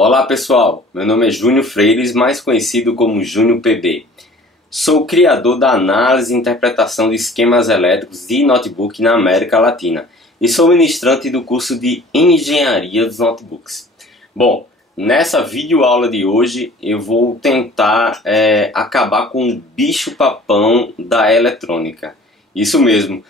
Olá pessoal, meu nome é Júnior Freires, mais conhecido como Júnior PB. Sou criador da análise e interpretação de esquemas elétricos de notebook na América Latina e sou ministrante do curso de Engenharia dos Notebooks. Bom, nessa videoaula de hoje eu vou tentar acabar com o bicho-papão da eletrônica. Isso mesmo,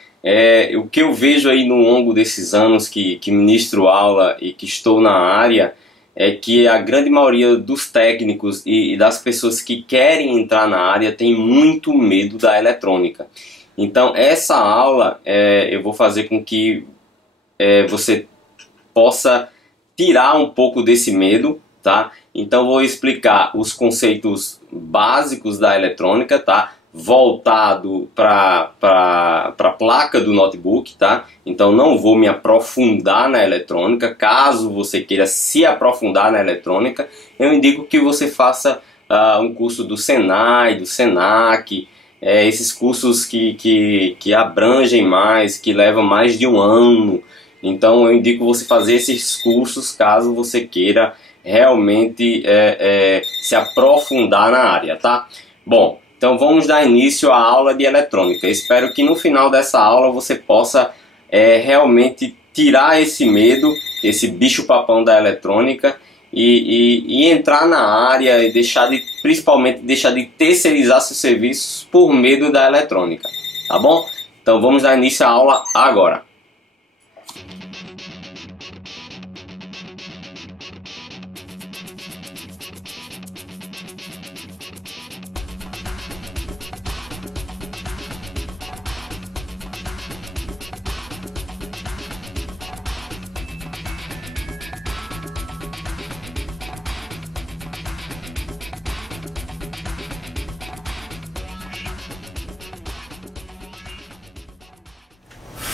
o que eu vejo aí no longo desses anos que ministro aula e que estou na área é que a grande maioria dos técnicos e das pessoas que querem entrar na área tem muito medo da eletrônica. Então essa aula eu vou fazer com que você possa tirar um pouco desse medo, tá? Então vou explicar os conceitos básicos da eletrônica, tá? Voltado para a placa do notebook, tá? Então não vou me aprofundar na eletrônica. Caso você queira se aprofundar na eletrônica, eu indico que você faça um curso do Senai, do Senac, esses cursos que abrangem mais, que levam mais de um ano. Então eu indico você fazer esses cursos caso você queira realmente se aprofundar na área, tá? Bom, então vamos dar início à aula de eletrônica. Espero que no final dessa aula você possa realmente tirar esse medo, esse bicho-papão da eletrônica e entrar na área e principalmente deixar de terceirizar seus serviços por medo da eletrônica, tá bom? Então vamos dar início à aula agora.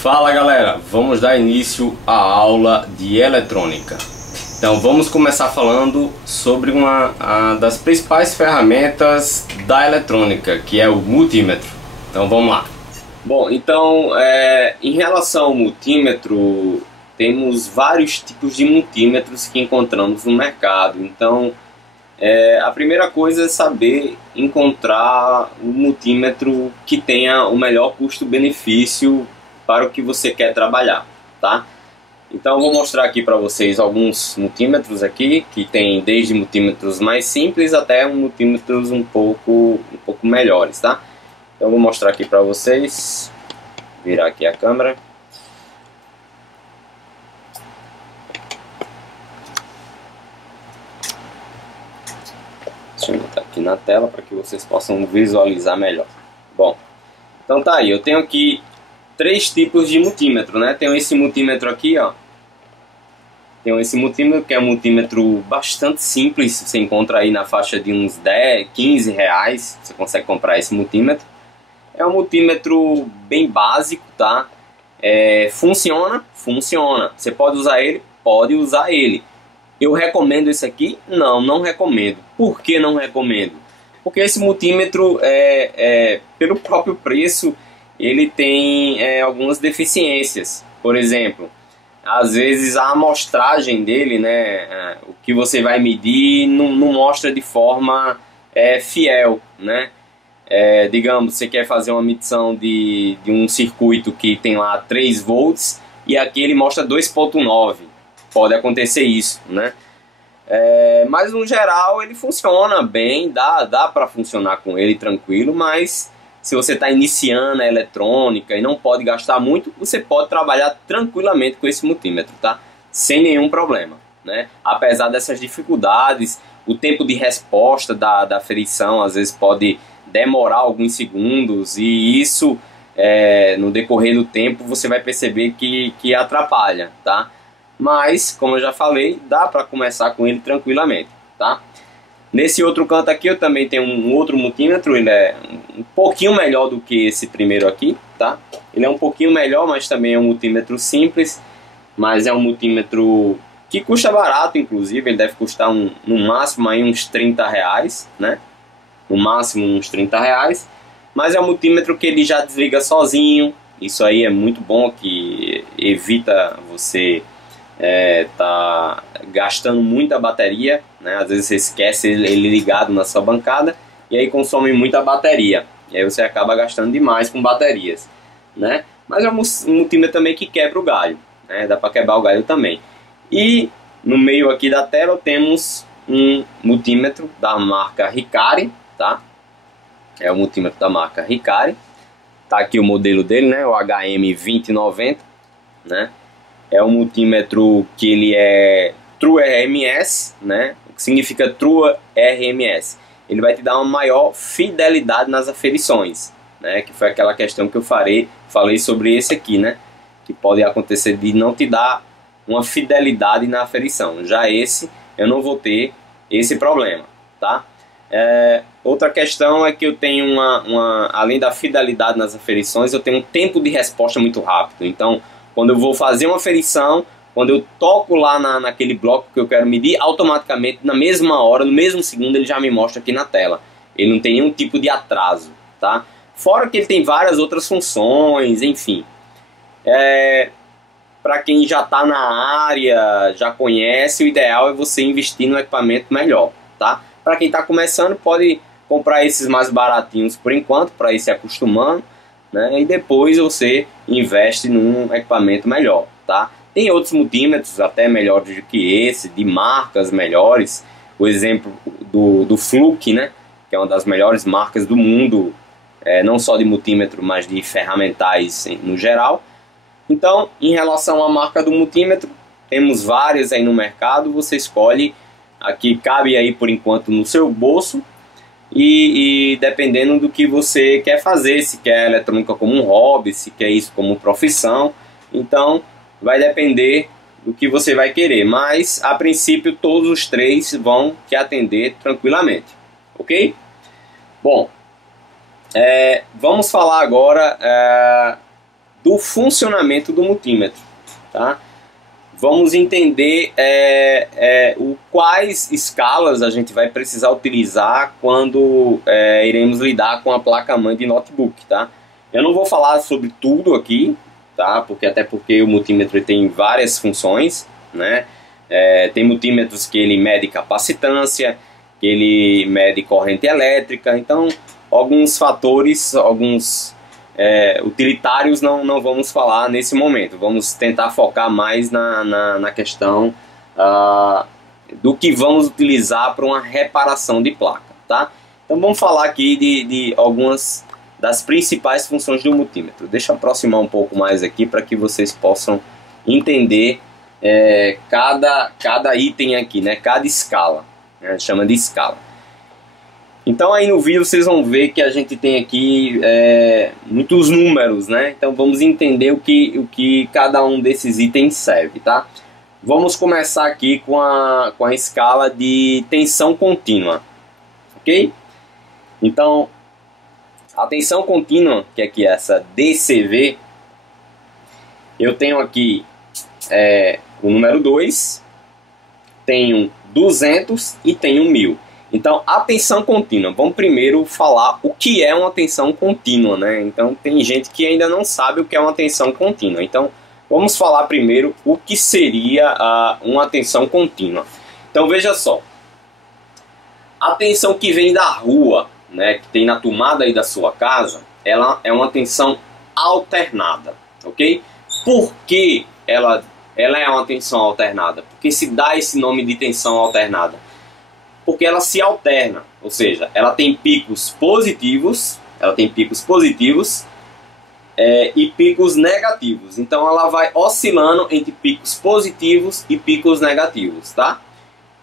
Fala galera, vamos dar início à aula de eletrônica. Então vamos começar falando sobre uma das principais ferramentas da eletrônica, que é o multímetro. Então vamos lá. Bom, então em relação ao multímetro, temos vários tipos de multímetros que encontramos no mercado. Então a primeira coisa é saber encontrar o multímetro que tenha o melhor custo-benefício para o que você quer trabalhar, tá? Então eu vou mostrar aqui para vocês alguns multímetros aqui, que tem desde multímetros mais simples até multímetros um pouco melhores, tá? Então eu vou mostrar aqui para vocês, virar aqui a câmera. Deixa eu botar aqui na tela para que vocês possam visualizar melhor. Bom, então tá aí, eu tenho aqui três tipos de multímetro, né? Tem esse multímetro aqui, ó. Tem esse multímetro que é um multímetro bastante simples. Você encontra aí na faixa de uns 10, 15 reais. Você consegue comprar esse multímetro. É um multímetro bem básico, tá? Funciona? Funciona. Você pode usar ele? Pode usar ele. Eu recomendo esse aqui? Não, não recomendo. Por que não recomendo? Porque esse multímetro, pelo próprio preço, ele tem algumas deficiências. Por exemplo, às vezes a amostragem dele, né, o que você vai medir não mostra de forma fiel, né? Digamos, você quer fazer uma medição de um circuito que tem lá 3 volts e aqui ele mostra 2.9. Pode acontecer isso, né? Mas no geral ele funciona bem, dá para funcionar com ele tranquilo, mas se você está iniciando a eletrônica e não pode gastar muito, você pode trabalhar tranquilamente com esse multímetro, tá? Sem nenhum problema, né? Apesar dessas dificuldades, o tempo de resposta da aferição às vezes pode demorar alguns segundos e isso, no decorrer do tempo, você vai perceber que atrapalha, tá? Mas, como eu já falei, dá para começar com ele tranquilamente, tá? Nesse outro canto aqui eu também tenho um outro multímetro, ele é um pouquinho melhor do que esse primeiro aqui, tá? Ele é um pouquinho melhor, mas também é um multímetro simples, mas é um multímetro que custa barato, inclusive, ele deve custar no máximo aí uns 30 reais, né? No máximo uns 30 reais, mas é um multímetro que ele já desliga sozinho, isso aí é muito bom, que evita você tá gastando muita bateria, né? Às vezes você esquece ele ligado na sua bancada e aí consome muita bateria. E aí você acaba gastando demais com baterias, né? Mas é um multímetro também que quebra o galho, né? Dá para quebrar o galho também. E no meio aqui da tela temos um multímetro da marca Hikari, tá? É o multímetro da marca Hikari. Tá aqui o modelo dele, né? O HM2090, né? É um multímetro que ele é True RMS, né? O que significa True RMS? Ele vai te dar uma maior fidelidade nas aferições, né? Que foi aquela questão que eu falei sobre esse aqui, né? Que pode acontecer de não te dar uma fidelidade na aferição. Já esse, eu não vou ter esse problema, tá? Outra questão é que eu tenho além da fidelidade nas aferições, eu tenho um tempo de resposta muito rápido. Então, quando eu vou fazer uma aferição, quando eu toco lá naquele bloco que eu quero medir, automaticamente, na mesma hora, no mesmo segundo, ele já me mostra aqui na tela. Ele não tem nenhum tipo de atraso, tá? Fora que ele tem várias outras funções, enfim. Para quem já está na área, já conhece, o ideal é você investir no equipamento melhor, tá? Para quem está começando, pode comprar esses mais baratinhos por enquanto, para ir se acostumando, né? E depois você investe num equipamento melhor, tá? Tem outros multímetros até melhores do que esse, de marcas melhores. O exemplo do Fluke, né? Que é uma das melhores marcas do mundo, não só de multímetro, mas de ferramentais no geral. Então, em relação à marca do multímetro, temos várias aí no mercado. Você escolhe a que cabe aí por enquanto no seu bolso. E dependendo do que você quer fazer, se quer eletrônica como um hobby, se quer isso como profissão, então vai depender do que você vai querer, mas a princípio todos os três vão te atender tranquilamente, ok? Bom, vamos falar agora do funcionamento do multímetro, tá? Vamos entender quais escalas a gente vai precisar utilizar quando iremos lidar com a placa-mãe de notebook, tá? Eu não vou falar sobre tudo aqui, tá? Até porque o multímetro tem várias funções, né? Tem multímetros que ele mede capacitância, que ele mede corrente elétrica, então alguns fatores, utilitários não vamos falar nesse momento. Vamos tentar focar mais na questão do que vamos utilizar para uma reparação de placa, tá? Então vamos falar aqui de algumas das principais funções do multímetro. Deixa eu aproximar um pouco mais aqui para que vocês possam entender cada item aqui, né? Cada escala, né? Chama de escala. Então aí no vídeo vocês vão ver que a gente tem aqui muitos números, né? Então vamos entender o que cada um desses itens serve, tá? Vamos começar aqui com a escala de tensão contínua, ok? Então a tensão contínua, que é aqui essa DCV, eu tenho aqui o número 2, tenho 200 e tenho 1000. Então, a tensão contínua, vamos primeiro falar o que é uma tensão contínua, né? Então, tem gente que ainda não sabe o que é uma tensão contínua. Então, vamos falar primeiro o que seria uma tensão contínua. Então, veja só. A tensão que vem da rua, né, que tem na tomada aí da sua casa, ela é uma tensão alternada, ok? Por que ela é uma tensão alternada? Porque se dá esse nome de tensão alternada? Porque ela se alterna, ou seja, ela tem picos positivos, e picos negativos. Então ela vai oscilando entre picos positivos e picos negativos, tá?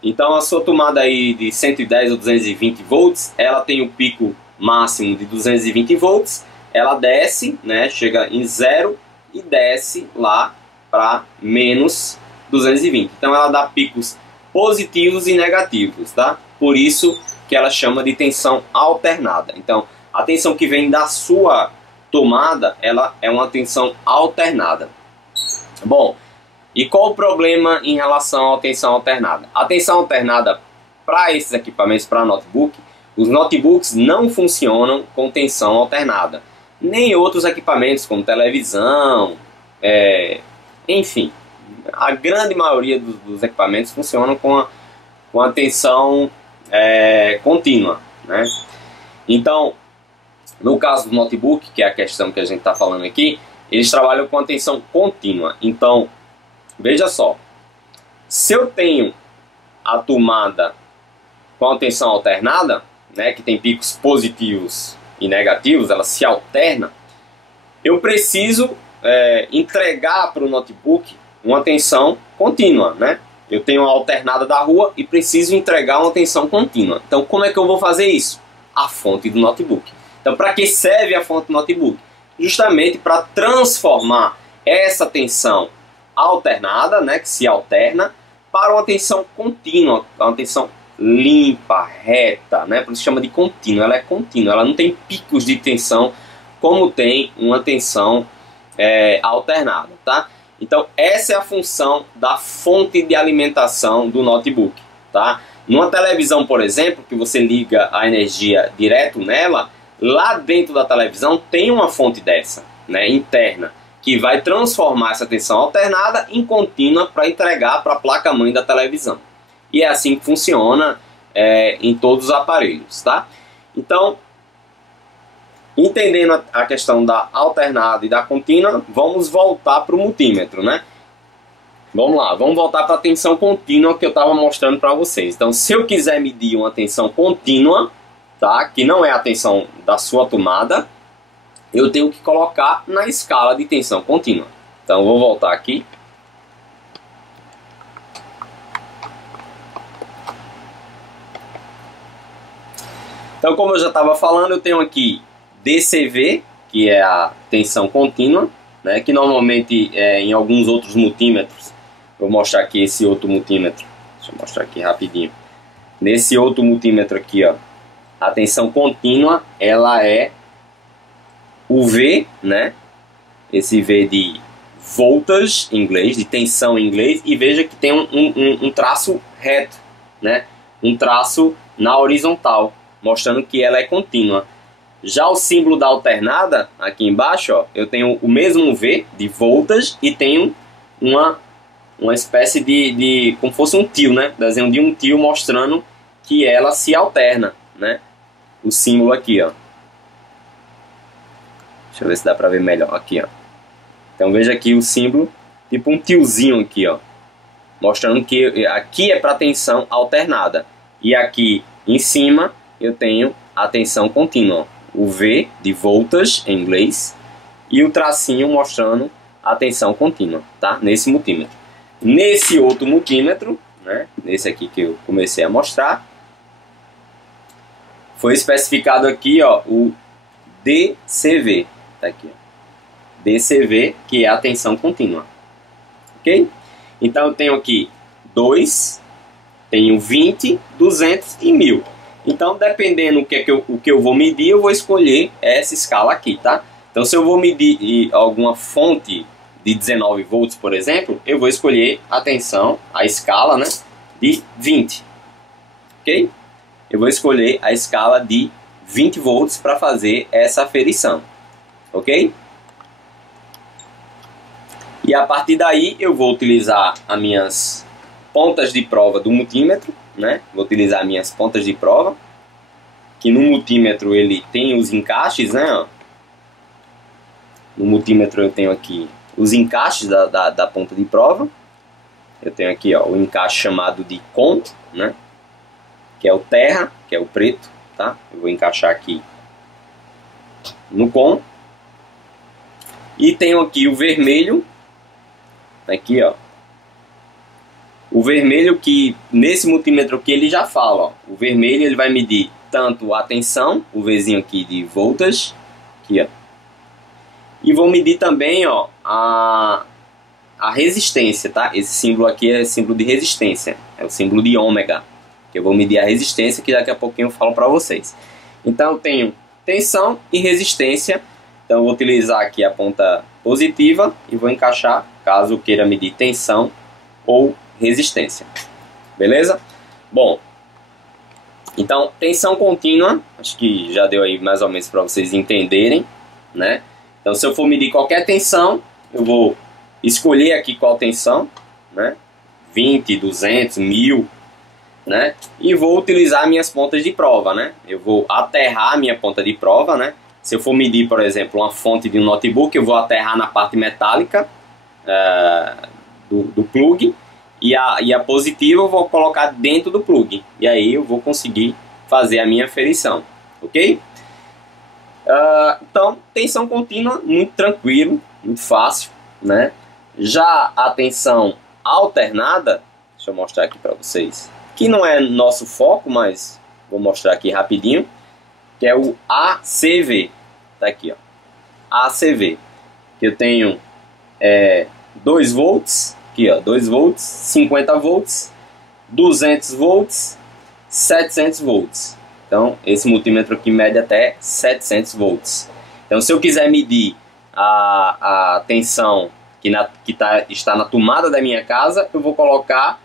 Então a sua tomada aí de 110 ou 220 volts, ela tem o pico máximo de 220 volts, ela desce, né, chega em zero e desce lá para menos 220. Então ela dá picos positivos e negativos, tá? Por isso que ela chama de tensão alternada. Então, a tensão que vem da sua tomada, ela é uma tensão alternada. Bom, e qual o problema em relação à tensão alternada? A tensão alternada para esses equipamentos, para notebook, os notebooks não funcionam com tensão alternada. Nem outros equipamentos como televisão, enfim, a grande maioria dos equipamentos funcionam com a tensão contínua, né? Então, no caso do notebook, que é a questão que a gente está falando aqui, eles trabalham com a tensão contínua. Então, veja só, se eu tenho a tomada com a tensão alternada, né, que tem picos positivos e negativos, ela se alterna, eu preciso entregar para o notebook uma tensão contínua, né? Eu tenho uma alternada da rua e preciso entregar uma tensão contínua. Então, como é que eu vou fazer isso? A fonte do notebook. Então, para que serve a fonte do notebook? Justamente para transformar essa tensão alternada, né, que se alterna, para uma tensão contínua, uma tensão limpa, reta, né? Por isso chama de contínua. Ela é contínua, ela não tem picos de tensão como tem uma tensão alternada, tá? Então, essa é a função da fonte de alimentação do notebook, tá? Numa televisão, por exemplo, que você liga a energia direto nela, lá dentro da televisão tem uma fonte dessa, né, interna, que vai transformar essa tensão alternada em contínua para entregar para a placa-mãe da televisão. E é assim que funciona em todos os aparelhos, tá? Então, entendendo a questão da alternada e da contínua, vamos voltar para o multímetro, né? Vamos lá, vamos voltar para a tensão contínua que eu estava mostrando para vocês. Então, se eu quiser medir uma tensão contínua, tá, que não é a tensão da sua tomada, eu tenho que colocar na escala de tensão contínua. Então, eu vou voltar aqui. Então, como eu já estava falando, eu tenho aqui DCV, que é a tensão contínua, né, que normalmente em alguns outros multímetros, vou mostrar aqui esse outro multímetro, deixa eu mostrar aqui rapidinho. Nesse outro multímetro aqui, ó, a tensão contínua, ela é o V, né, esse V de voltage em inglês, de tensão em inglês, e veja que tem um traço reto, né, um traço na horizontal, mostrando que ela é contínua. Já o símbolo da alternada, aqui embaixo, ó, eu tenho o mesmo V de voltage e tenho uma espécie de como fosse um tio, né? Desenho de um tio mostrando que ela se alterna, né? O símbolo aqui, ó. Deixa eu ver se dá pra ver melhor. Aqui, ó. Então veja aqui o símbolo, tipo um tiozinho aqui, ó. Mostrando que aqui é para tensão alternada. E aqui em cima eu tenho a tensão contínua. O V de voltage em inglês e o tracinho mostrando a tensão contínua, tá? Nesse multímetro. Nesse outro multímetro, né? Nesse aqui que eu comecei a mostrar, foi especificado aqui, ó, o DCV, tá aqui, ó. DCV, que é a tensão contínua, ok? Então eu tenho aqui 2, tenho 20, 200 e 1000. Então, dependendo o que eu vou medir, eu vou escolher essa escala aqui, tá? Então, se eu vou medir alguma fonte de 19 volts, por exemplo, eu vou escolher a tensão, a escala, né, de 20, ok? Eu vou escolher a escala de 20 volts para fazer essa aferição, ok? E a partir daí, eu vou utilizar as minhas pontas de prova do multímetro, né? Vou utilizar minhas pontas de prova, que no multímetro ele tem os encaixes, né? Ó. No multímetro eu tenho aqui os encaixes da ponta de prova. Eu tenho aqui, ó, o encaixe chamado de COM, né? Que é o terra, que é o preto, tá? Eu vou encaixar aqui no COM. E tenho aqui o vermelho, aqui, ó. O vermelho que, nesse multímetro aqui, ele já fala, ó. O vermelho ele vai medir tanto a tensão, o Vzinho aqui de voltage, aqui, ó. E vou medir também, ó, a resistência, tá? Esse símbolo aqui é símbolo de resistência, é o símbolo de ômega, que eu vou medir a resistência, que daqui a pouquinho eu falo para vocês. Então eu tenho tensão e resistência, então eu vou utilizar aqui a ponta positiva e vou encaixar, caso eu queira medir tensão ou resistência, beleza? Bom, então tensão contínua, acho que já deu aí mais ou menos para vocês entenderem, né? Então se eu for medir qualquer tensão, eu vou escolher aqui qual tensão, né? 20, 200, 1000, né? E vou utilizar minhas pontas de prova, né? Eu vou aterrar a minha ponta de prova, né? Se eu for medir, por exemplo, uma fonte de um notebook, eu vou aterrar na parte metálica do plug, e a positiva eu vou colocar dentro do plug, e aí eu vou conseguir fazer a minha aferição, ok? Então, tensão contínua, muito tranquilo, muito fácil, né? Já a tensão alternada, deixa eu mostrar aqui para vocês, que não é nosso foco, mas vou mostrar aqui rapidinho, que é o ACV, tá aqui, ó, ACV, que eu tenho 2 volts, aqui ó, 2 volts, 50 volts, 200 volts, 700 volts. Então, esse multímetro aqui mede até 700 volts. Então, se eu quiser medir a tensão está na tomada da minha casa, eu vou colocar,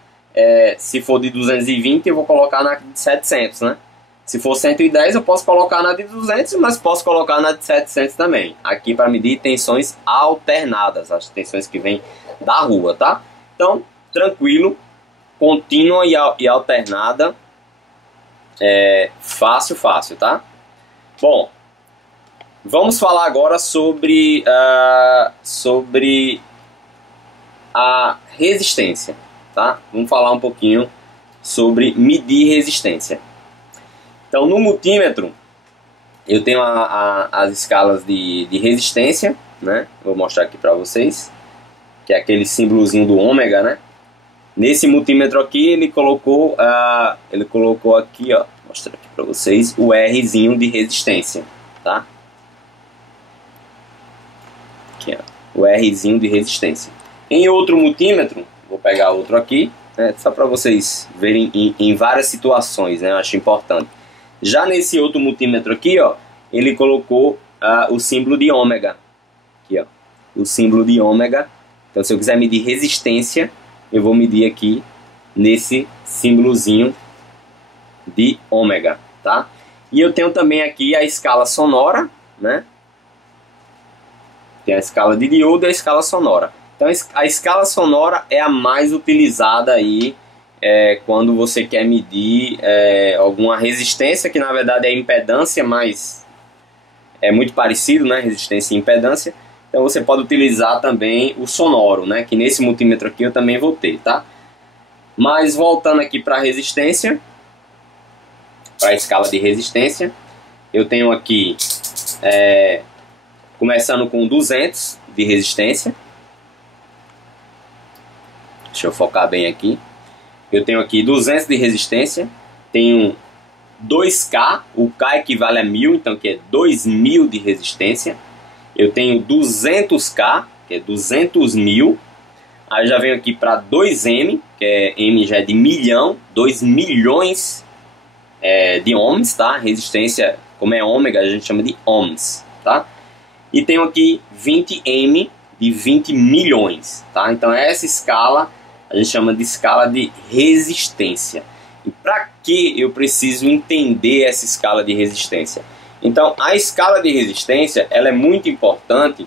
se for de 220, eu vou colocar na de 700, né? Se for 110, eu posso colocar na de 200, mas posso colocar na de 700 também. Aqui para medir tensões alternadas, as tensões que vêm da rua, tá? Então, tranquilo, contínua e alternada, fácil, tá? Bom, vamos falar agora sobre a resistência, tá? Vamos falar um pouquinho sobre medir resistência. Então, no multímetro, eu tenho as escalas de resistência, né? Vou mostrar aqui para vocês, que é aquele símbolozinho do ômega, né? Nesse multímetro aqui, ele colocou aqui, ó, vou mostrar aqui para vocês, o Rzinho de resistência, tá? Aqui, ó, o Rzinho de resistência. Em outro multímetro, vou pegar outro aqui, né, só para vocês verem em várias situações, né? Eu acho importante. Já nesse outro multímetro aqui, ó, ele colocou o símbolo de ômega. Aqui, ó, o símbolo de ômega. Então, se eu quiser medir resistência, eu vou medir aqui nesse símbolozinho de ômega, tá? E eu tenho também aqui a escala sonora, né? Tem a escala de diodo e a escala sonora. Então, a escala sonora é a mais utilizada aí quando você quer medir alguma resistência, que na verdade é impedância, mas é muito parecido, né? Resistência e impedância. Então você pode utilizar também o sonoro, né? Que nesse multímetro aqui eu também vou ter, tá? Mas voltando aqui para a resistência, para a escala de resistência, eu tenho aqui, começando com 200 de resistência. Deixa eu focar bem aqui. Eu tenho aqui 200 de resistência, tenho 2K, o K equivale a 1000, então que é 2000 de resistência. Eu tenho 200K, que é 200 mil. Aí eu já venho aqui para 2M, que M já é de milhão, 2 milhões de ohms, tá? Resistência, como é ômega, a gente chama de ohms, tá? E tenho aqui 20M de 20 milhões, tá? Então essa escala a gente chama de escala de resistência. E para que eu preciso entender essa escala de resistência? Então, a escala de resistência ela é muito importante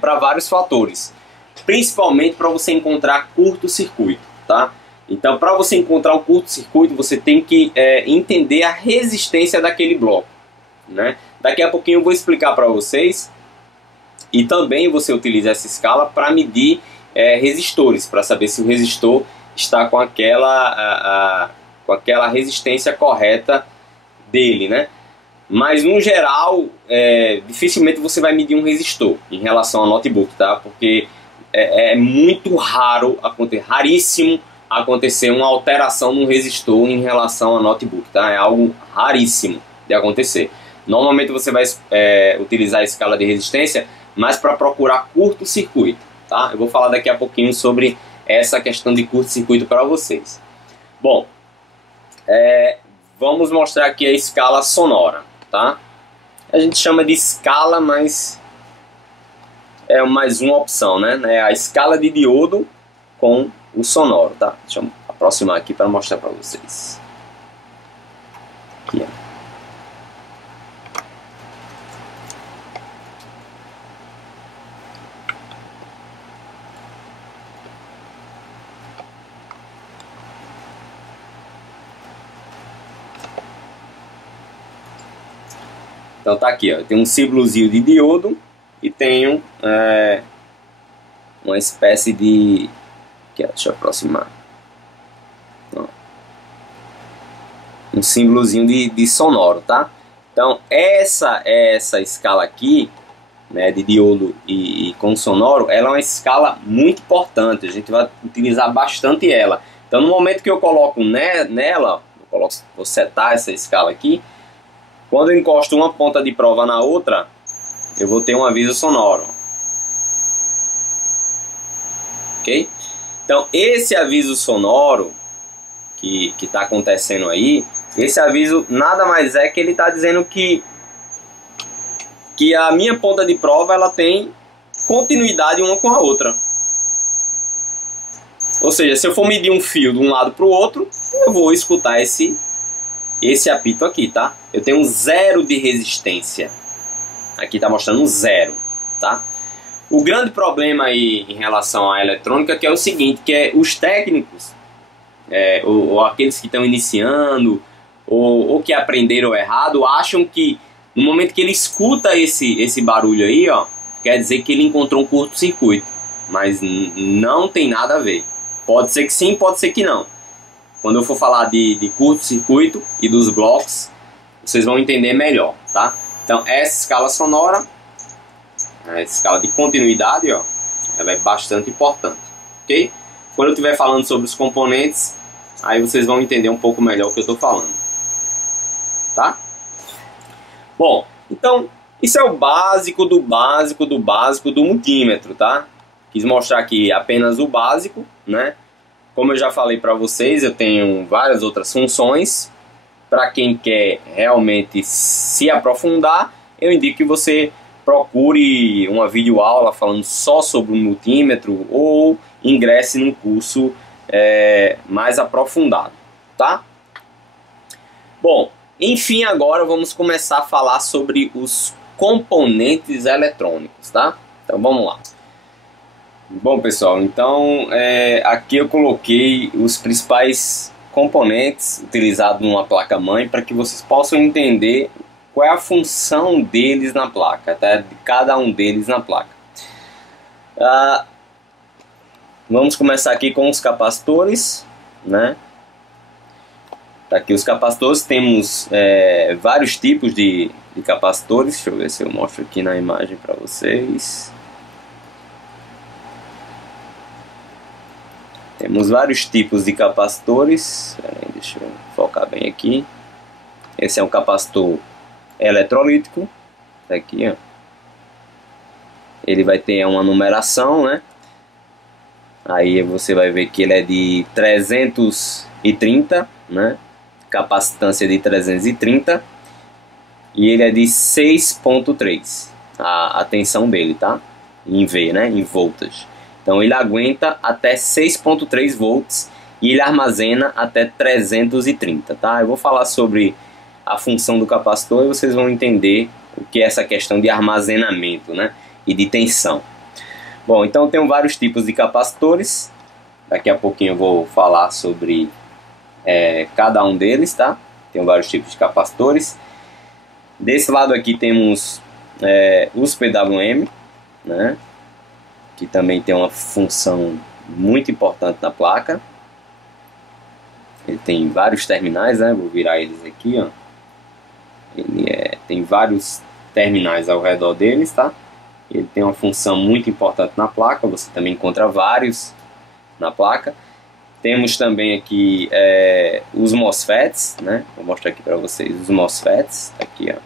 para vários fatores, principalmente para você encontrar curto-circuito, tá? Então, para você encontrar um curto-circuito, você tem que entender a resistência daquele bloco, né? Daqui a pouquinho eu vou explicar para vocês, e também você utiliza essa escala para medir resistores, para saber se o resistor está com aquela resistência correta dele, né? Mas no geral, dificilmente você vai medir um resistor em relação ao notebook, tá? Porque é muito raro, raríssimo acontecer uma alteração no resistor em relação ao notebook, tá? É algo raríssimo de acontecer. Normalmente você vai utilizar a escala de resistência, mas para procurar curto-circuito, tá? Eu vou falar daqui a pouquinho sobre essa questão de curto-circuito para vocês. Bom, vamos mostrar aqui a escala sonora, tá? A gente chama de escala, mas é mais uma opção, né? É a escala de diodo com o sonoro, tá? Deixa eu aproximar aqui para mostrar para vocês. Aqui, ó. Então tá aqui, ó, tem um símbolozinho de diodo e tenho uma espécie de... Aqui, ó, deixa eu aproximar. Ó, um símbolozinho de sonoro, tá? Então essa escala aqui, né, de diodo e com sonoro, ela é uma escala muito importante. A gente vai utilizar bastante ela. Então no momento que eu coloco nela, vou setar essa escala aqui. Quando eu encosto uma ponta de prova na outra, eu vou ter um aviso sonoro. Ok? Então esse aviso sonoro que está acontecendo aí, esse aviso nada mais é que ele está dizendo que a minha ponta de prova ela tem continuidade uma com a outra. Ou seja, se eu for medir um fio de um lado para o outro, eu vou escutar esse apito aqui, tá? Eu tenho 0 de resistência. Aqui está mostrando 0, tá? O grande problema aí em relação à eletrônica que é o seguinte, que é os técnicos, ou aqueles que estão iniciando, ou que aprenderam errado, acham que no momento que ele escuta esse barulho aí, ó, quer dizer que ele encontrou um curto-circuito. Mas não tem nada a ver. Pode ser que sim, pode ser que não. Quando eu for falar de curto-circuito e dos blocos, vocês vão entender melhor, tá? Então essa escala sonora, a escala de continuidade, ó, ela é bastante importante, ok? Quando eu estiver falando sobre os componentes, aí vocês vão entender um pouco melhor o que eu estou falando, tá? Bom, então isso é o básico do básico do básico do multímetro, tá? Quis mostrar aqui apenas o básico, né? Como eu já falei para vocês, eu tenho várias outras funções. Para quem quer realmente se aprofundar, eu indico que você procure uma videoaula falando só sobre o multímetro ou ingresse num curso mais aprofundado, tá? Bom, enfim, agora vamos começar a falar sobre os componentes eletrônicos, tá? Então vamos lá. Bom pessoal, então aqui eu coloquei os principais componentes utilizados numa placa-mãe para que vocês possam entender qual é a função deles na placa, tá? De cada um deles na placa. Vamos começar aqui com os capacitores, né? Tá aqui os capacitores, temos vários tipos de capacitores. Deixa eu ver se eu mostro aqui na imagem para vocês. Temos vários tipos de capacitores. Deixa eu focar bem aqui. Esse é um capacitor eletrolítico. Tá aqui, ó. Ele vai ter uma numeração, né? Aí você vai ver que ele é de 330, né? Capacitância de 330. E ele é de 6.3. A tensão dele, tá? Em V, né? Em voltage. Então ele aguenta até 6.3 volts e ele armazena até 330, tá? Eu vou falar sobre a função do capacitor e vocês vão entender o que é essa questão de armazenamento, né? E de tensão. Bom, então tem vários tipos de capacitores. Daqui a pouquinho eu vou falar sobre cada um deles, tá? Tem vários tipos de capacitores. Desse lado aqui temos os PWM, né? Que também tem uma função muito importante na placa. Ele tem vários terminais, né? Vou virar eles aqui, ó. Ele tem vários terminais ao redor deles, tá? Ele tem uma função muito importante na placa. Você também encontra vários na placa. Temos também aqui os MOSFETs, né? Vou mostrar aqui para vocês os MOSFETs. Aqui, ó.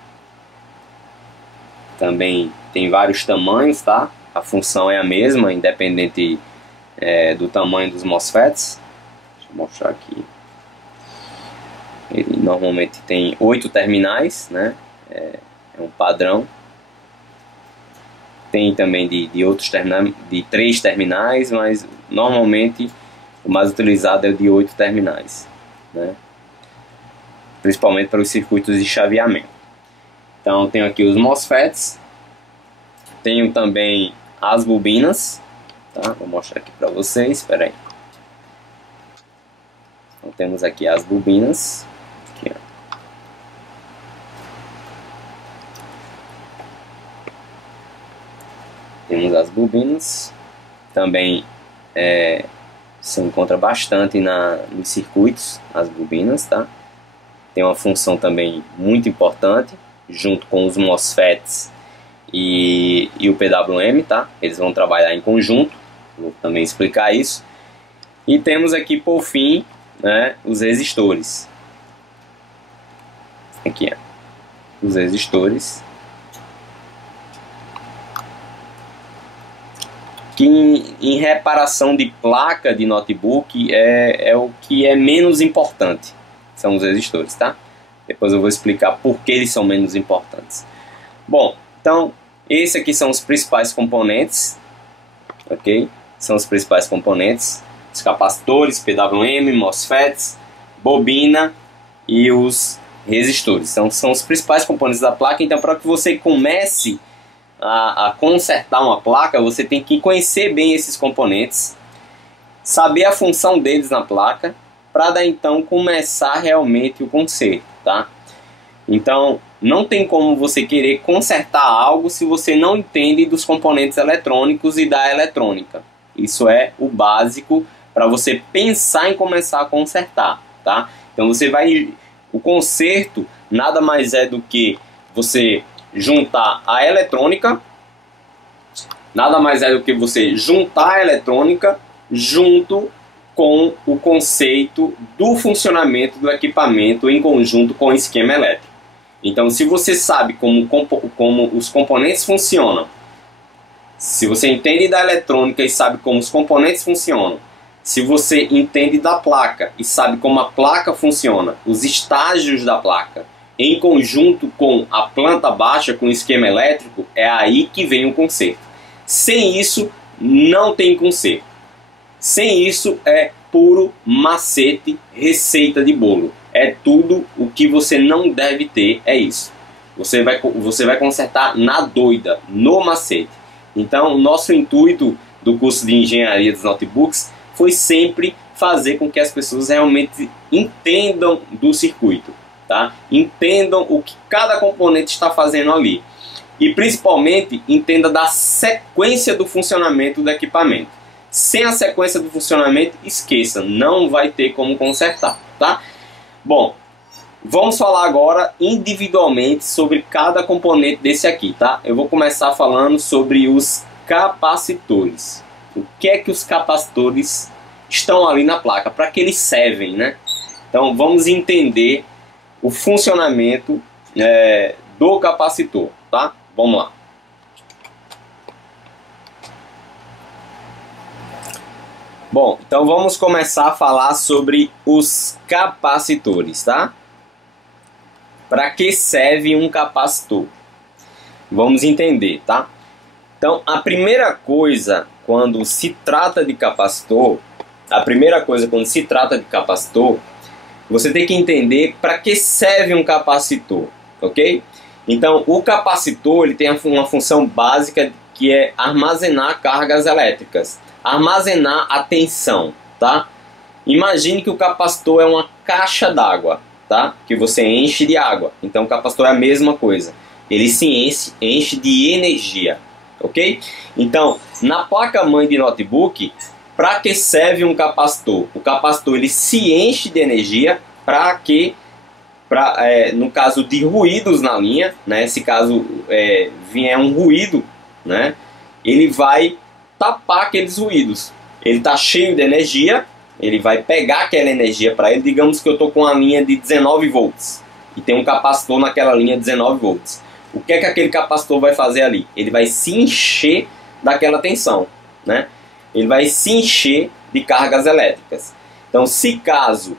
Também tem vários tamanhos, tá? A função é a mesma, independente do tamanho dos MOSFETs. Deixa eu mostrar aqui. Ele normalmente tem 8 terminais, né? É um padrão. Tem também de outros terminais, de 3 terminais, mas normalmente o mais utilizado é o de 8 terminais, né? Principalmente para os circuitos de chaveamento. Então tenho aqui os MOSFETs. Tenho também as bobinas, tá? Vou mostrar aqui para vocês, espera aí. Então temos aqui as bobinas, aqui, ó. bobinas. Também se encontra bastante nos circuitos, as bobinas, tá? Tem uma função também muito importante, junto com os MOSFETs e o PWM, tá? Eles vão trabalhar em conjunto, vou também explicar isso. E temos aqui, por fim, né, os resistores. Aqui, ó, os resistores. Que em reparação de placa de notebook é o que é menos importante, são os resistores, tá? Depois eu vou explicar por que eles são menos importantes. Bom, então, esses aqui são os principais componentes, ok? São os principais componentes, os capacitores, PWM, MOSFETs, bobina e os resistores. Então, são os principais componentes da placa. Então, para que você comece a consertar uma placa, você tem que conhecer bem esses componentes, saber a função deles na placa, para daí então começar realmente o conserto, tá? Então, não tem como você querer consertar algo se você não entende dos componentes eletrônicos e da eletrônica. Isso é o básico para você pensar em começar a consertar, tá? Então o conserto nada mais é do que você juntar a eletrônica, junto com o conceito do funcionamento do equipamento em conjunto com o esquema elétrico. Então, se você sabe como os componentes funcionam, se você entende da eletrônica e sabe como os componentes funcionam, se você entende da placa e sabe como a placa funciona, os estágios da placa, em conjunto com a planta baixa, com o esquema elétrico, é aí que vem o conserto. Sem isso, não tem conserto. Sem isso, é puro macete, receita de bolo. É tudo o que você não deve ter, é isso. Você vai consertar na doida, no macete. Então, o nosso intuito do curso de engenharia dos notebooks foi sempre fazer com que as pessoas realmente entendam do circuito. Tá? Entendam o que cada componente está fazendo ali. E principalmente entenda da sequência do funcionamento do equipamento. Sem a sequência do funcionamento, esqueça, não vai ter como consertar, tá? Bom, vamos falar agora individualmente sobre cada componente desse aqui, tá? Eu vou começar falando sobre os capacitores. O que é que os capacitores estão ali na placa? Para que eles servem, né? Então vamos entender o funcionamento do capacitor, tá? Vamos lá. Bom, então vamos começar a falar sobre os capacitores, tá? Para que serve um capacitor? Vamos entender, tá? Então, a primeira coisa quando se trata de capacitor, você tem que entender para que serve um capacitor, ok? Então, o capacitor ele tem uma função básica que é armazenar cargas elétricas, armazenar a tensão, tá? Imagine que o capacitor é uma caixa d'água, tá? Que você enche de água. Então, o capacitor é a mesma coisa. Ele se enche de energia, ok? Então, na placa-mãe de notebook, para que serve um capacitor? O capacitor ele se enche de energia no caso de ruídos na linha, né? Se caso vier um ruído, né? Ele vai tapar aqueles ruídos. Ele está cheio de energia, ele vai pegar aquela energia para ele. Digamos que eu estou com uma linha de 19 volts e tem um capacitor naquela linha de 19 volts. O que é que aquele capacitor vai fazer ali? Ele vai se encher daquela tensão, né? Ele vai se encher de cargas elétricas. Então, se caso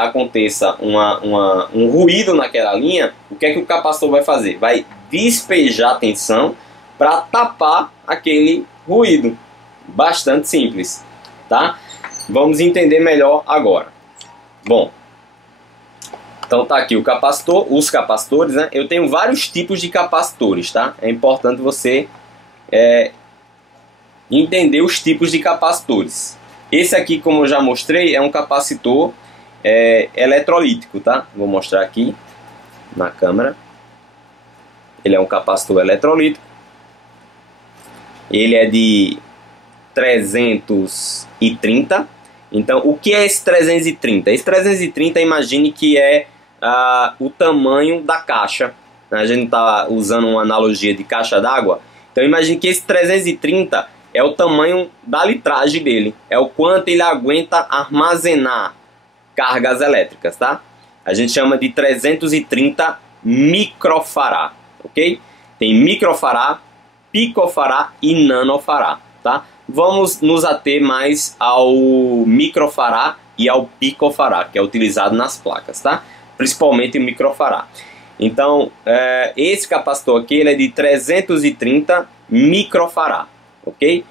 aconteça um ruído naquela linha, o que é que o capacitor vai fazer? Vai despejar tensão para tapar aquele ruído. Bastante simples, tá? Vamos entender melhor agora. Bom, então tá aqui o capacitor, os capacitores, né? Eu tenho vários tipos de capacitores, tá? É importante você entender os tipos de capacitores. Esse aqui, como eu já mostrei, é um capacitor eletrolítico, tá? Vou mostrar aqui na câmera. Ele é um capacitor eletrolítico. ele é de 330. Então, o que é esse 330? Esse 330, imagine que é o tamanho da caixa. A gente está usando uma analogia de caixa d'água. Então, imagine que esse 330 é o tamanho da litragem dele. É o quanto ele aguenta armazenar cargas elétricas, tá? A gente chama de 330 microfará, ok? Tem microfará, picofará e nanofará, tá? Vamos nos ater mais ao microfará e ao picofará, que é utilizado nas placas, tá? Principalmente o microfará. Então, esse capacitor aqui ele é de 330 microfará, ok?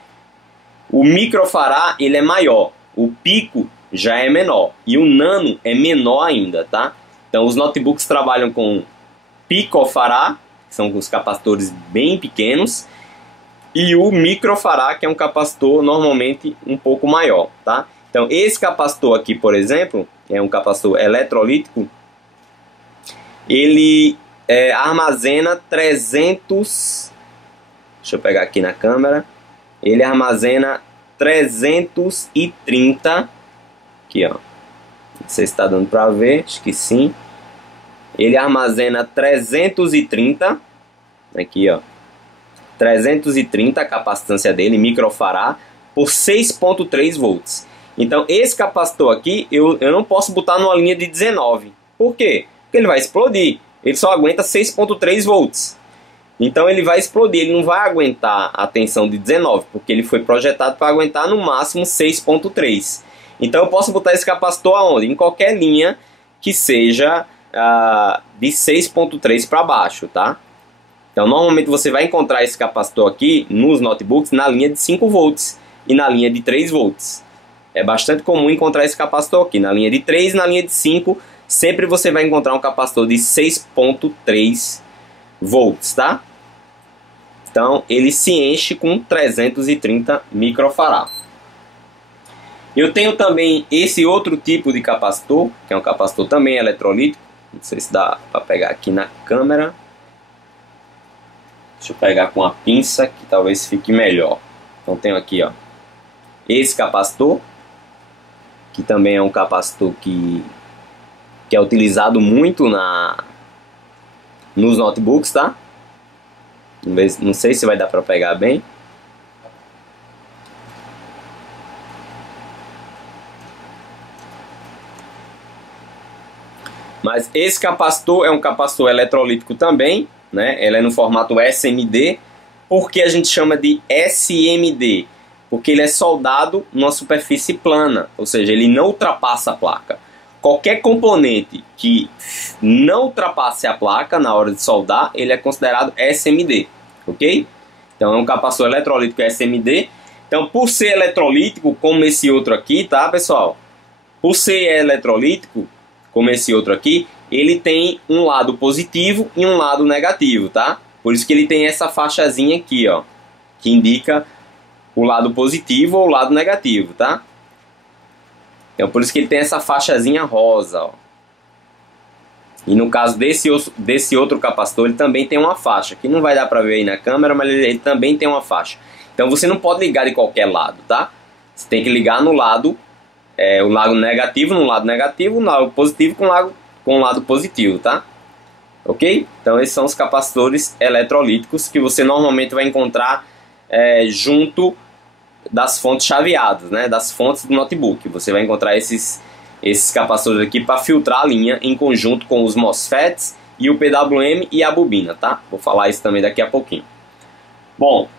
O microfará ele é maior, o pico já é menor e o nano é menor ainda, tá? Então, os notebooks trabalham com picofará, que são os capacitores bem pequenos, e o microfará, que é um capacitor normalmente um pouco maior, tá? Então, esse capacitor aqui, por exemplo, é um capacitor eletrolítico, ele armazena 300... Deixa eu pegar aqui na câmera. Ele armazena 330... Aqui, ó. Não sei se está dando para ver, acho que sim. Ele armazena 330... Aqui, ó. 330 a capacitância dele, microfará, por 6.3 volts. Então, esse capacitor aqui, eu não posso botar numa linha de 19. Por quê? Porque ele vai explodir. Ele só aguenta 6.3 volts. Então, ele vai explodir. Ele não vai aguentar a tensão de 19, porque ele foi projetado para aguentar no máximo 6.3. Então, eu posso botar esse capacitor aonde? Em qualquer linha que seja de 6.3 para baixo, tá? Então, normalmente você vai encontrar esse capacitor aqui nos notebooks na linha de 5 volts e na linha de 3 volts. É bastante comum encontrar esse capacitor aqui na linha de 3 e na linha de 5. Sempre você vai encontrar um capacitor de 6.3 volts, tá? Então, ele se enche com 330 microfará. Eu tenho também esse outro tipo de capacitor, que é um capacitor também eletrolítico. Não sei se dá para pegar aqui na câmera. Deixa eu pegar com a pinça, que talvez fique melhor. Então, tenho aqui, ó, esse capacitor, que também é um capacitor que é utilizado muito nos notebooks, tá? Não sei se vai dar para pegar bem. Mas esse capacitor é um capacitor eletrolítico também, né? Ele é no formato SMD. Por que a gente chama de SMD? Porque ele é soldado numa superfície plana, ou seja, ele não ultrapassa a placa. Qualquer componente que não ultrapasse a placa na hora de soldar, ele é considerado SMD, ok? Então é um capacitor eletrolítico SMD. Então, por ser eletrolítico, como esse outro aqui, tá, pessoal? Por ser eletrolítico, como esse outro aqui, ele tem um lado positivo e um lado negativo, tá? Por isso que ele tem essa faixazinha aqui, ó, que indica o lado positivo ou o lado negativo, tá? Então, por isso que ele tem essa faixazinha rosa, ó. E no caso desse outro capacitor, ele também tem uma faixa, que não vai dar para ver aí na câmera, mas ele também tem uma faixa. Então, você não pode ligar de qualquer lado, tá? Você tem que ligar no lado, o lado negativo no lado negativo, o lado positivo com o lado positivo, tá? Ok? Então, esses são os capacitores eletrolíticos que você normalmente vai encontrar junto das fontes chaveadas, né? Das fontes do notebook. Você vai encontrar esses capacitores aqui para filtrar a linha em conjunto com os MOSFETs e o PWM e a bobina, tá? Vou falar isso também daqui a pouquinho. Bom,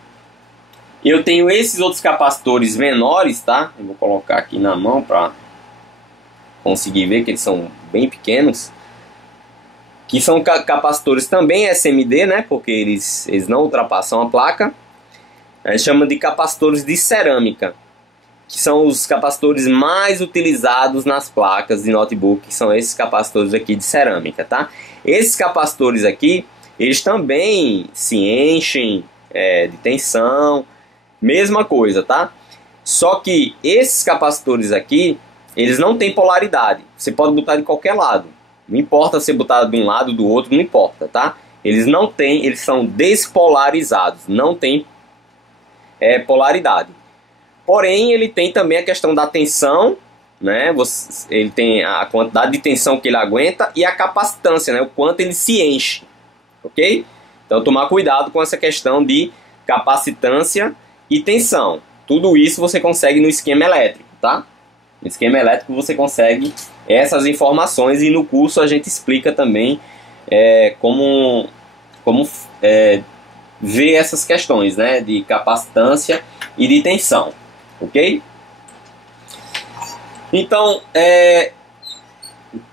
eu tenho esses outros capacitores menores, tá? Eu vou colocar aqui na mão para conseguir ver que eles são bem pequenos. Que são capacitores também SMD, né? Porque eles não ultrapassam a placa. A gente chama de capacitores de cerâmica, que são os capacitores mais utilizados nas placas de notebook, que são esses capacitores aqui de cerâmica, tá? Esses capacitores aqui, eles também se enchem de tensão, mesma coisa, tá? Só que esses capacitores aqui, eles não têm polaridade. Você pode botar de qualquer lado. Não importa se botar de um lado, do outro, não importa, tá? Eles não têm, eles são despolarizados, não tem polaridade. Porém, ele tem também a questão da tensão, né? Ele tem a quantidade de tensão que ele aguenta e a capacitância, né? O quanto ele se enche, ok? Então, tomar cuidado com essa questão de capacitância e tensão. Tudo isso você consegue no esquema elétrico, tá? No esquema elétrico você consegue essas informações e no curso a gente explica também como ver essas questões, né? De capacitância e de tensão, ok? Então,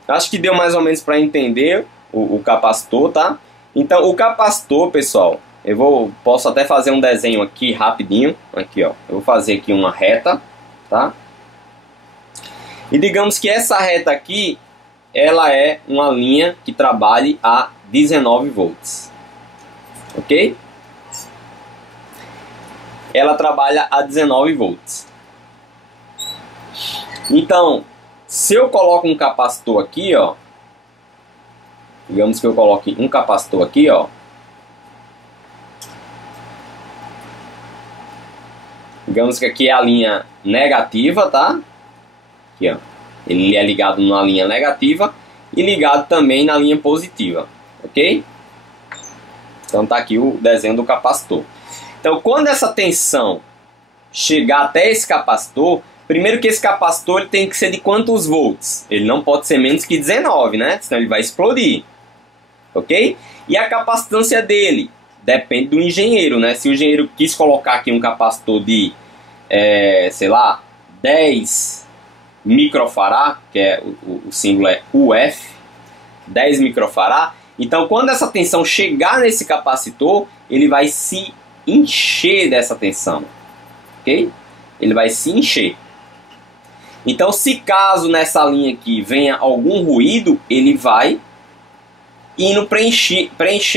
acho que deu mais ou menos para entender o capacitor, tá? Então, o capacitor, pessoal, posso até fazer um desenho aqui rapidinho. Aqui, ó. Eu vou fazer aqui uma reta, tá? E digamos que essa reta aqui, ela é uma linha que trabalhe a 19 volts, ok? Ela trabalha a 19 volts. Então, se eu coloco um capacitor aqui, ó, digamos que eu coloque um capacitor aqui, ó, digamos que aqui é a linha negativa, tá? Aqui, ó, ele é ligado na linha negativa e ligado também na linha positiva, ok? Então tá aqui o desenho do capacitor. Então, quando essa tensão chegar até esse capacitor, primeiro que esse capacitor ele tem que ser de quantos volts? Ele não pode ser menos que 19, né? Senão ele vai explodir. Ok? E a capacitância dele depende do engenheiro, né? Se o engenheiro quis colocar aqui um capacitor de, sei lá, 10 microfarad, que é o símbolo é UF, 10 microfarad. Então, quando essa tensão chegar nesse capacitor, ele vai se encher dessa tensão. Ok? Ele vai se encher. Então, se caso nessa linha aqui venha algum ruído, ele vai indo preencher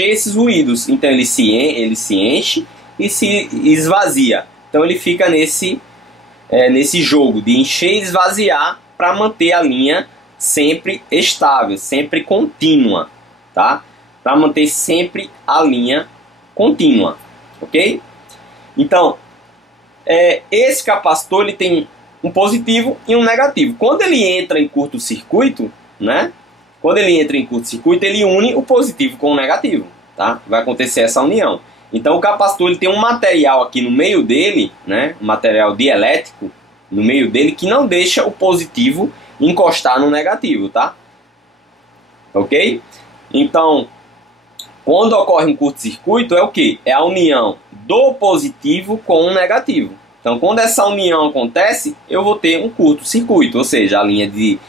esses ruídos. Então, ele se enche e se esvazia. Então, ele fica nesse jogo de encher e esvaziar para manter a linha sempre estável, sempre contínua, tá? Para manter sempre a linha contínua, ok? Então, esse capacitor ele tem um positivo e um negativo. Quando ele entra em curto-circuito, né? Quando ele entra em curto-circuito, ele une o positivo com o negativo, tá? Vai acontecer essa união. Então, o capacitor ele tem um material aqui no meio dele, né? Um material dielétrico no meio dele que não deixa o positivo encostar no negativo, tá? Ok? Então, quando ocorre um curto-circuito, é o que? É a união do positivo com o negativo. Então, quando essa união acontece, eu vou ter um curto-circuito, ou seja, a linha de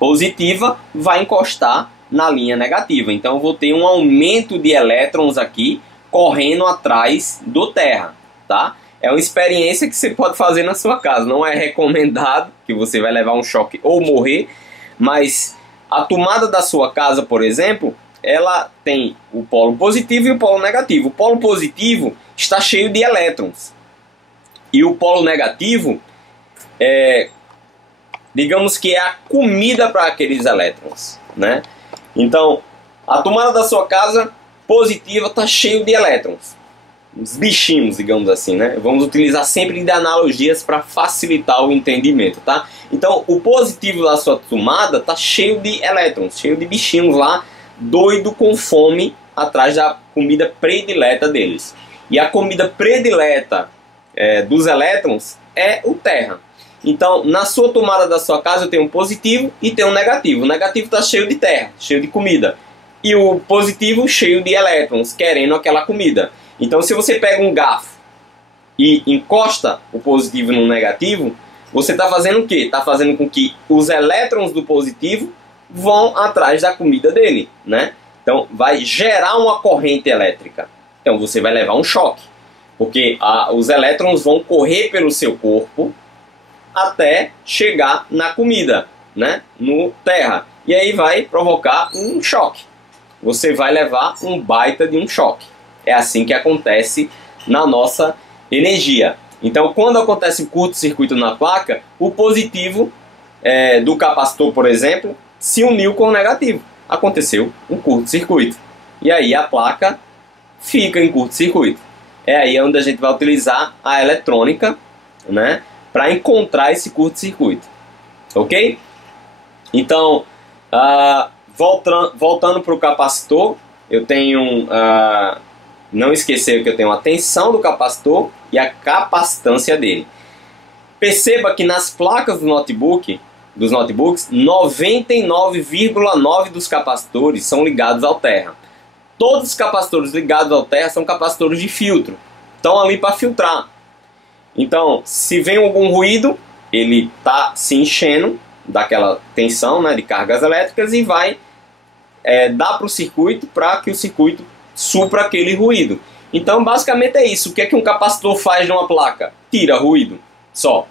positiva vai encostar na linha negativa. Então, eu vou ter um aumento de elétrons aqui correndo atrás do terra, tá? É uma experiência que você pode fazer na sua casa. Não é recomendado, que você vai levar um choque ou morrer, mas a tomada da sua casa, por exemplo, ela tem o polo positivo e o polo negativo. O polo positivo está cheio de elétrons. E o polo negativo, digamos que é a comida para aqueles elétrons, né? Então, a tomada da sua casa positiva está cheio de elétrons. Os bichinhos, digamos assim, né? Vamos utilizar sempre de analogias para facilitar o entendimento, tá? Então, o positivo da sua tomada está cheio de elétrons, cheio de bichinhos lá, doido com fome, atrás da comida predileta deles. E a comida predileta dos elétrons é o terra. Então, na sua tomada da sua casa, eu tenho um positivo e tenho um negativo. O negativo está cheio de terra, cheio de comida. E o positivo cheio de elétrons, querendo aquela comida. Então, se você pega um garfo e encosta o positivo no negativo, você está fazendo o quê? Está fazendo com que os elétrons do positivo vão atrás da comida dele, né? Então, vai gerar uma corrente elétrica. Então, você vai levar um choque. Porque os elétrons vão correr pelo seu corpo até chegar na comida, né? No terra. E aí vai provocar um choque. Você vai levar um baita de um choque. É assim que acontece na nossa energia. Então, quando acontece um curto-circuito na placa, o positivo do capacitor, por exemplo, se uniu com o negativo. Aconteceu um curto-circuito. E aí a placa fica em curto-circuito. é aí onde a gente vai utilizar a eletrônica, né, para encontrar esse curto-circuito, ok? Então, voltando para o capacitor, eu tenho, não esquecer que eu tenho a tensão do capacitor e a capacitância dele. Perceba que nas placas dos notebooks, 99,9% dos capacitores são ligados ao terra. Todos os capacitores ligados ao terra são capacitores de filtro, estão ali para filtrar. Então, se vem algum ruído, ele está se enchendo daquela tensão, né, de cargas elétricas e vai dar para o circuito para que o circuito supra aquele ruído. Então, basicamente é isso. O que é que um capacitor faz numa placa? Tira ruído só.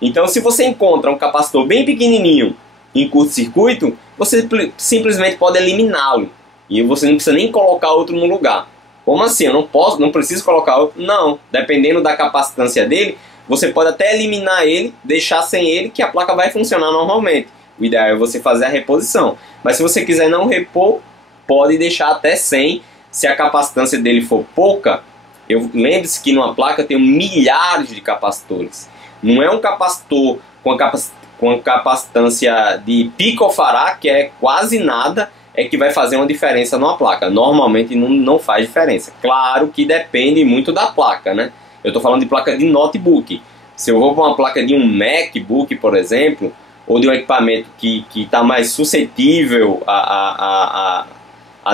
Então, se você encontra um capacitor bem pequenininho em curto-circuito, você simplesmente pode eliminá-lo. E você não precisa nem colocar outro no lugar. Como assim? Eu não preciso colocar outro? Não. Dependendo da capacitância dele, você pode até eliminar ele, deixar sem ele, que a placa vai funcionar normalmente. O ideal é você fazer a reposição. Mas se você quiser não repor, pode deixar até sem. Se a capacitância dele for pouca, lembre-se que numa placa tem milhares de capacitores. Não é um capacitor com a capacitância de picofarad, que é quase nada, é que vai fazer uma diferença numa placa. Normalmente não faz diferença. Claro que depende muito da placa, né? Eu estou falando de placa de notebook. Se eu vou para uma placa de um MacBook, por exemplo, ou de um equipamento que está mais suscetível a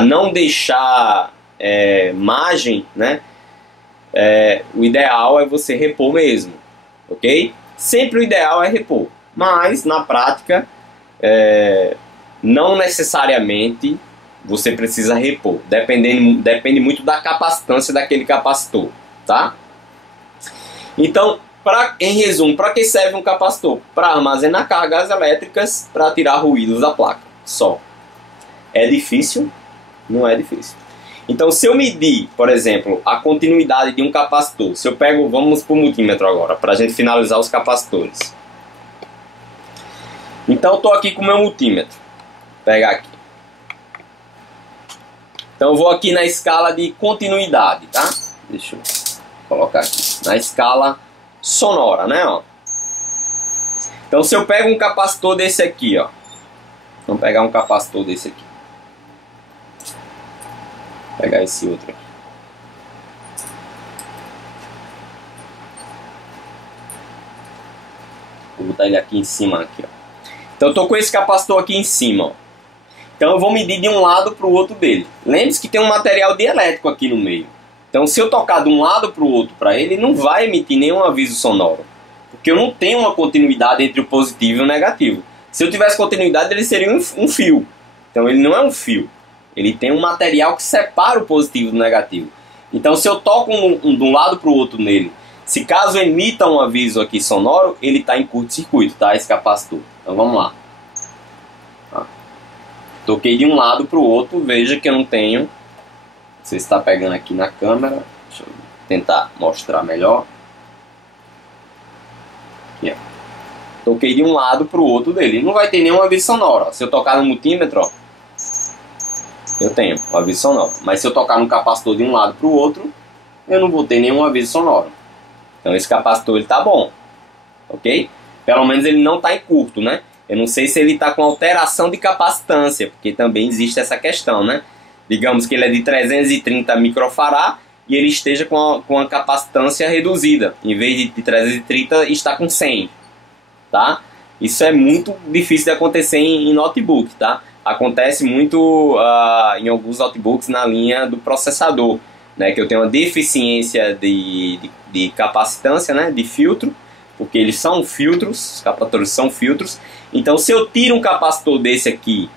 não deixar margem, né? O ideal é você repor mesmo, ok? Sempre o ideal é repor, mas na prática não necessariamente você precisa repor, depende muito da capacitância daquele capacitor, tá? Então, em resumo, para que serve um capacitor? Para armazenar cargas elétricas, para tirar ruídos da placa, só. É difícil? Não é difícil. Então, se eu medir, por exemplo, a continuidade de um capacitor, se eu pego, vamos para o multímetro agora, para a gente finalizar os capacitores. Então, eu estou aqui com o meu multímetro. Vou pegar aqui. Então, eu vou aqui na escala de continuidade, tá? Deixa eu colocar aqui. Na escala sonora, né? Ó. Então, se eu pego um capacitor desse aqui, ó. Vamos pegar um capacitor desse aqui. Vou pegar esse outro aqui. Vou botar ele aqui em cima, aqui, ó. Então, eu tô com esse capacitor aqui em cima, ó. Então, eu vou medir de um lado para o outro dele. Lembre-se que tem um material dielétrico aqui no meio. Então, se eu tocar de um lado para o outro para ele, não vai emitir nenhum aviso sonoro. Porque eu não tenho uma continuidade entre o positivo e o negativo. Se eu tivesse continuidade, ele seria um fio. Então, ele não é um fio. Ele tem um material que separa o positivo do negativo. Então, se eu toco de um lado para o outro nele, se caso emita um aviso aqui sonoro, ele está em curto-circuito, tá? Esse capacitor. Então, vamos lá. Toquei de um lado para o outro, veja que eu não tenho. Você está pegando aqui na câmera. Deixa eu tentar mostrar melhor. Aqui, ó. Toquei de um lado para o outro dele. Não vai ter nenhum aviso sonoro. Ó. Se eu tocar no multímetro, ó, eu tenho um aviso sonoro. Mas se eu tocar no capacitor de um lado para o outro, eu não vou ter nenhum aviso sonoro. Então esse capacitor ele tá bom, ok? Pelo menos ele não está em curto, né? Eu não sei se ele está com alteração de capacitância, porque também existe essa questão, né? Digamos que ele é de 330 microfarad e ele esteja com a capacitância reduzida. Em vez de 330, está com 100, tá? Isso é muito difícil de acontecer em notebook, tá? Acontece muito em alguns notebooks na linha do processador, né? Que eu tenho uma deficiência de capacitância, né? De filtro, porque eles são filtros, os capacitores são filtros. Então, se eu tiro um capacitor desse aqui,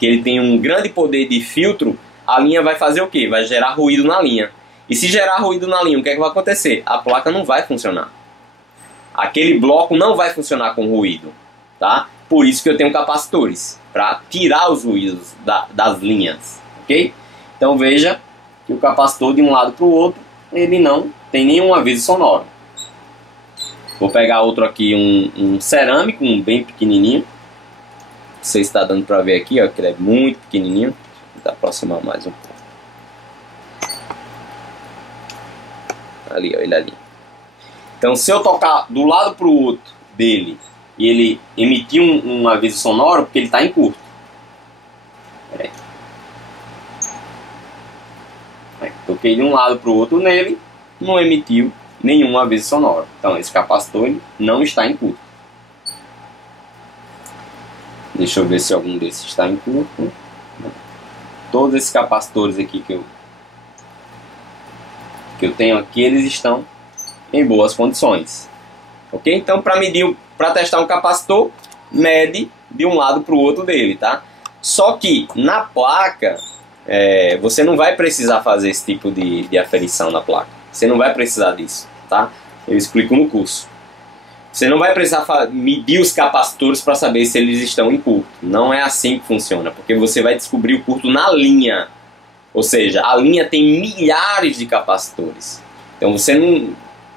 que ele tem um grande poder de filtro, a linha vai fazer o quê? Vai gerar ruído na linha. E se gerar ruído na linha, o que é que vai acontecer? A placa não vai funcionar. Aquele bloco não vai funcionar com ruído, tá? Por isso que eu tenho capacitores, para tirar os ruídos das linhas, ok? Então, veja que o capacitor de um lado para o outro, ele não tem nenhum aviso sonoro. Vou pegar outro aqui, um cerâmico, um bem pequenininho. Você está dando para ver aqui, ó, que ele é muito pequenininho. Vou aproximar mais um pouco. Ali, ó, ele ali. Então, se eu tocar do lado para o outro dele e ele emitir um aviso sonoro, porque ele está em curto. Peraí. Toquei de um lado para o outro nele, não emitiu nenhum aviso sonoro. Então, esse capacitor ele não está em curto. Deixa eu ver se algum desses está em curto. Todos esses capacitores aqui que eu tenho aqui, eles estão em boas condições. Ok? Então, para testar um capacitor, mede de um lado para o outro dele, tá? Só que na placa, você não vai precisar fazer esse tipo de aferição na placa. Você não vai precisar disso, tá? Eu explico no curso. Você não vai precisar medir os capacitores para saber se eles estão em curto. Não é assim que funciona, porque você vai descobrir o curto na linha. Ou seja, a linha tem milhares de capacitores. Então você não...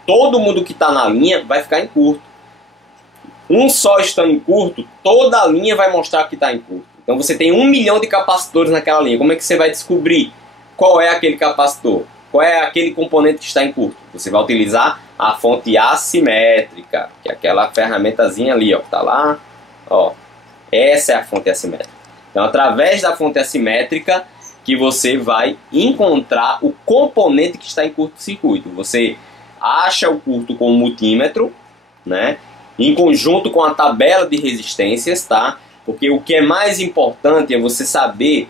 todo mundo que está na linha vai ficar em curto. Um só estando em curto, toda a linha vai mostrar que está em curto. Então você tem 1 milhão de capacitores naquela linha. Como é que você vai descobrir qual é aquele capacitor? Qual é aquele componente que está em curto? Você vai utilizar a fonte assimétrica, que é aquela ferramentazinha ali, ó, que está lá. Ó, essa é a fonte assimétrica. Então, através da fonte assimétrica, que você vai encontrar o componente que está em curto-circuito. Você acha o curto com o multímetro, né? Em conjunto com a tabela de resistências, tá? Porque o que é mais importante é você saber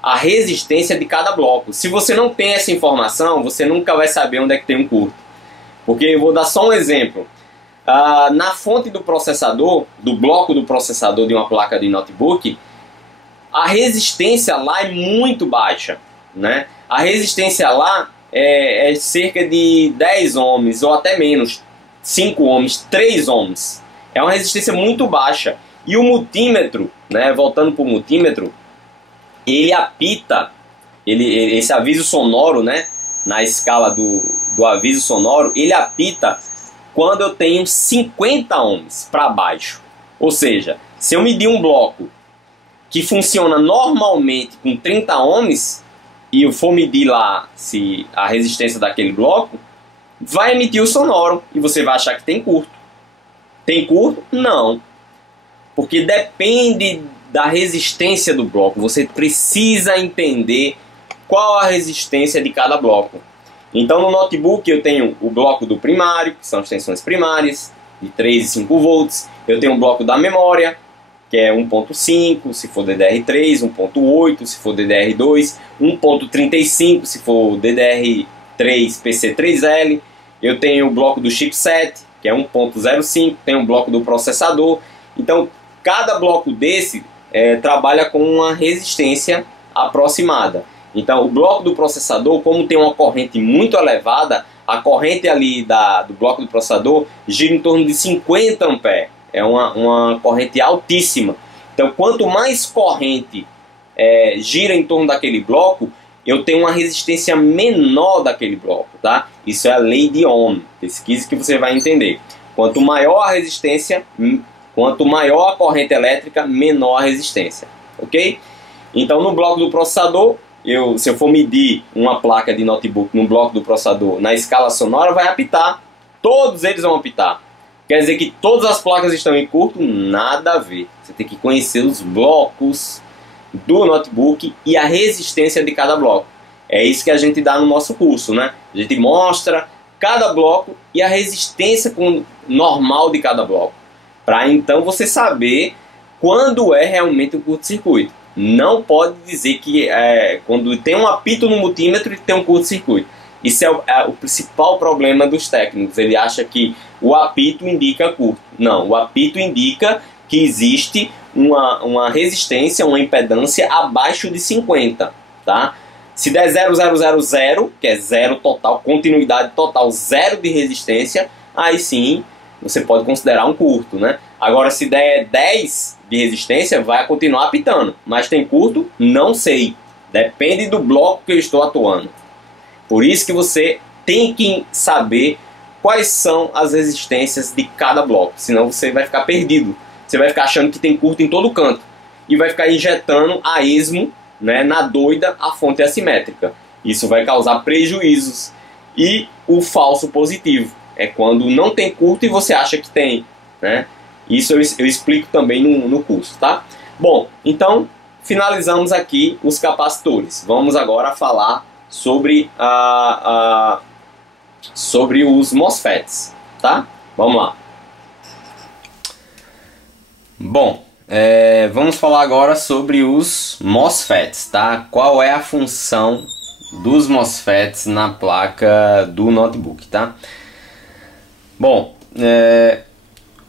a resistência de cada bloco. Se você não tem essa informação, você nunca vai saber onde é que tem um curto. Porque eu vou dar só um exemplo. Na fonte do processador, do bloco do processador de uma placa de notebook, a resistência lá é muito baixa, né? A resistência lá é cerca de 10 ohms ou até menos, 5 ohms, 3 ohms. É uma resistência muito baixa. E o multímetro, né, voltando para o multímetro, ele apita, esse aviso sonoro, né, na escala do aviso sonoro, ele apita quando eu tenho 50 ohms para baixo. Ou seja, se eu medir um bloco que funciona normalmente com 30 ohms e eu for medir lá se a resistência daquele bloco, vai emitir o sonoro e você vai achar que tem curto. Tem curto? Não. Porque depende da resistência do bloco. Você precisa entender qual a resistência de cada bloco. Então no notebook eu tenho o bloco do primário, que são as tensões primárias, de 3 e 5 volts. Eu tenho o bloco da memória, que é 1.5 se for DDR3, 1.8 se for DDR2, 1.35 se for DDR3 PC3L. Eu tenho o bloco do chipset, que é 1.05, tem o bloco do processador. Então cada bloco desse trabalha com uma resistência aproximada. Então o bloco do processador, como tem uma corrente muito elevada, a corrente ali do bloco do processador gira em torno de 50 amperes. É uma corrente altíssima. Então quanto mais corrente gira em torno daquele bloco, eu tenho uma resistência menor daquele bloco, tá? Isso é a lei de Ohm. Pesquise que você vai entender. Quanto maior a resistência, quanto maior a corrente elétrica, menor a resistência, ok? Então no bloco do processador, se eu for medir uma placa de notebook no bloco do processador na escala sonora, vai apitar. Todos eles vão apitar. Quer dizer que todas as placas estão em curto? Nada a ver. Você tem que conhecer os blocos do notebook e a resistência de cada bloco. É isso que a gente dá no nosso curso, né? A gente mostra cada bloco e a resistência normal de cada bloco, para então você saber quando é realmente um curto-circuito. Não pode dizer que quando tem um apito no multímetro tem um curto-circuito. Isso é o principal problema dos técnicos. Ele acha que o apito indica curto. Não, o apito indica que existe uma resistência, uma impedância abaixo de 50, tá? Se der 0,000, que é zero total, continuidade total, zero de resistência, aí sim você pode considerar um curto, né? Agora, se der 10 de resistência, vai continuar apitando. Mas tem curto? Não sei. Depende do bloco que eu estou atuando. Por isso que você tem que saber quais são as resistências de cada bloco. Senão você vai ficar perdido. Você vai ficar achando que tem curto em todo canto. E vai ficar injetando a esmo, né, na doida, a fonte assimétrica. Isso vai causar prejuízos. E o falso positivo é quando não tem curto e você acha que tem, né? Isso eu explico também no curso, tá? Bom, então finalizamos aqui os capacitores. Vamos agora falar sobre sobre os MOSFETs, tá? Vamos lá. Bom, vamos falar agora sobre os MOSFETs, tá? Qual é a função dos MOSFETs na placa do notebook, tá? Bom,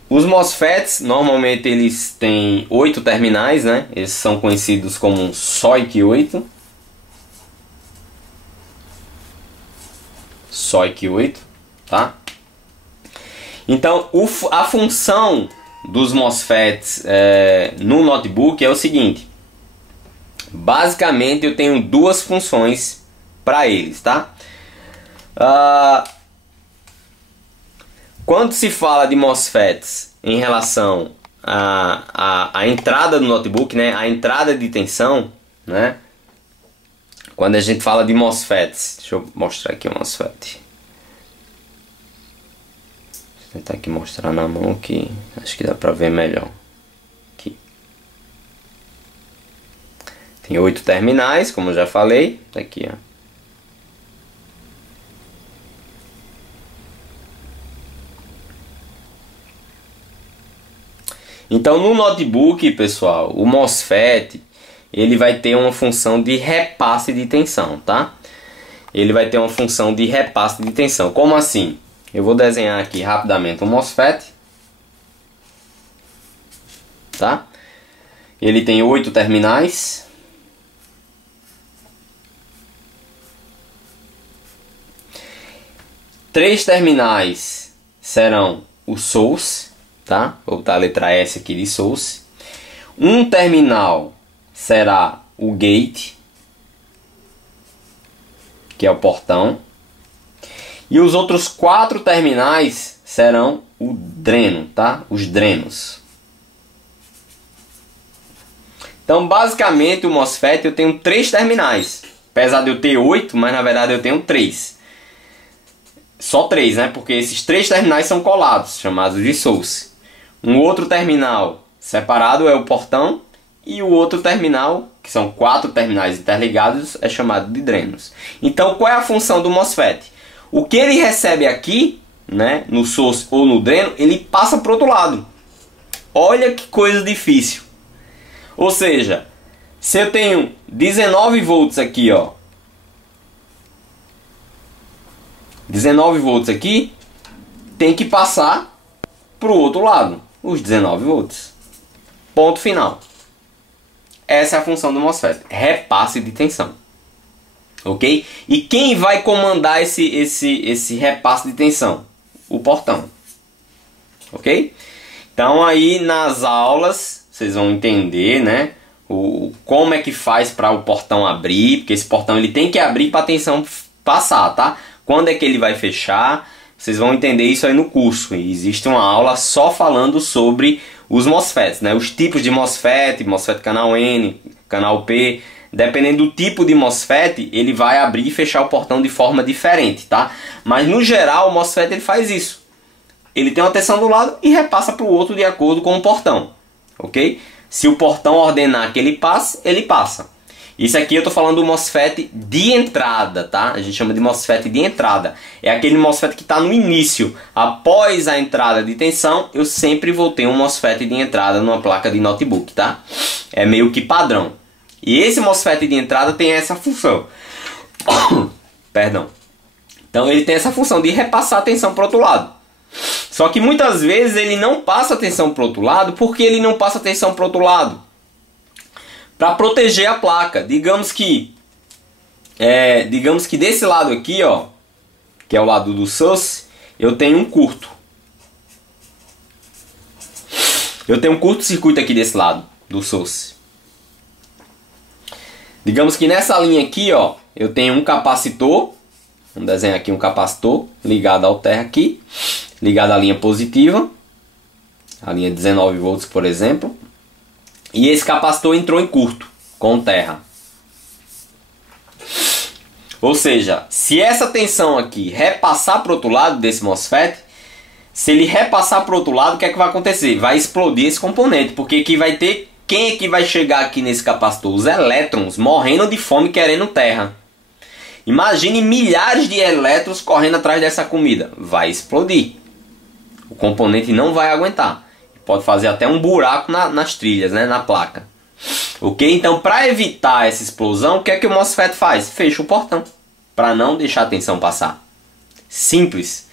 os MOSFETs normalmente eles têm 8 terminais, né? Eles são conhecidos como SOIC 8. SOIC 8, tá? Então, a função dos MOSFETs no notebook é o seguinte. Basicamente, eu tenho duas funções para eles, tá? Quando se fala de MOSFETs em relação à entrada do notebook, né? A entrada de tensão, né? Quando a gente fala de MOSFETs, deixa eu mostrar aqui o MOSFET. Vou tentar aqui mostrar na mão que acho que dá pra ver melhor. Aqui. Tem 8 terminais, como eu já falei. Tá aqui, ó. Então no notebook, pessoal, o MOSFET ele vai ter uma função de repasse de tensão, tá? Ele vai ter uma função de repasse de tensão. Como assim? Eu vou desenhar aqui rapidamente um MOSFET, tá? Ele tem 8 terminais. Três terminais serão o source, tá? Vou botar a letra S aqui de source. Um terminal será o gate, que é o portão. E os outros 4 terminais serão o dreno, tá? Os drenos. Então, basicamente, o MOSFET eu tenho 3 terminais. Apesar de eu ter 8, mas na verdade eu tenho 3. Só 3, né? Porque esses 3 terminais são colados, chamados de source. Um outro terminal separado é o portão. E o outro terminal, que são 4 terminais interligados, é chamado de drenos. Então, qual é a função do MOSFET? O que ele recebe aqui, né, no source ou no dreno, ele passa para o outro lado. Olha que coisa difícil. Ou seja, se eu tenho 19 volts aqui, ó. 19 volts aqui, tem que passar para o outro lado. Os 19 volts. Ponto final. Essa é a função do MOSFET. Repasse de tensão. Ok? E quem vai comandar esse repasse de tensão? O portão. Ok? Então aí nas aulas vocês vão entender, né? Como é que faz para o portão abrir. Porque esse portão ele tem que abrir para a tensão passar, tá? Quando é que ele vai fechar? Vocês vão entender isso aí no curso. E existe uma aula só falando sobre os MOSFETs, né? Os tipos de MOSFET, MOSFET canal N, canal P. Dependendo do tipo de MOSFET, ele vai abrir e fechar o portão de forma diferente, tá? Mas no geral o MOSFET ele faz isso. Ele tem uma tensão do lado e repassa para o outro de acordo com o portão, ok? Se o portão ordenar que ele passe, ele passa. Isso aqui eu estou falando do MOSFET de entrada, tá? A gente chama de MOSFET de entrada. É aquele MOSFET que está no início. Após a entrada de tensão, eu sempre vou ter um MOSFET de entrada numa placa de notebook, tá? É meio que padrão. E esse MOSFET de entrada tem essa função. Perdão. Então ele tem essa função de repassar a tensão para o outro lado. Só que muitas vezes ele não passa a tensão para o outro lado. Por que ele não passa a tensão para o outro lado? Para proteger a placa. Digamos que desse lado aqui, ó, que é o lado do source, eu tenho um curto. Eu tenho um curto-circuito aqui desse lado do source. Digamos que nessa linha aqui, ó, eu tenho um capacitor. Vamos desenhar aqui um capacitor ligado ao terra aqui, ligado à linha positiva, a linha 19 volts, por exemplo. E esse capacitor entrou em curto com terra. Ou seja, se essa tensão aqui repassar para o outro lado desse MOSFET, se ele repassar para o outro lado, o que é que vai acontecer? Vai explodir esse componente, porque aqui vai ter... Quem é que vai chegar aqui nesse capacitor? Os elétrons morrendo de fome querendo terra. Imagine milhares de elétrons correndo atrás dessa comida. Vai explodir. O componente não vai aguentar. Pode fazer até um buraco nas trilhas, né? Na placa. Ok? Então, para evitar essa explosão, o que é que o MOSFET faz? Fecha o portão. Para não deixar a tensão passar. Simples.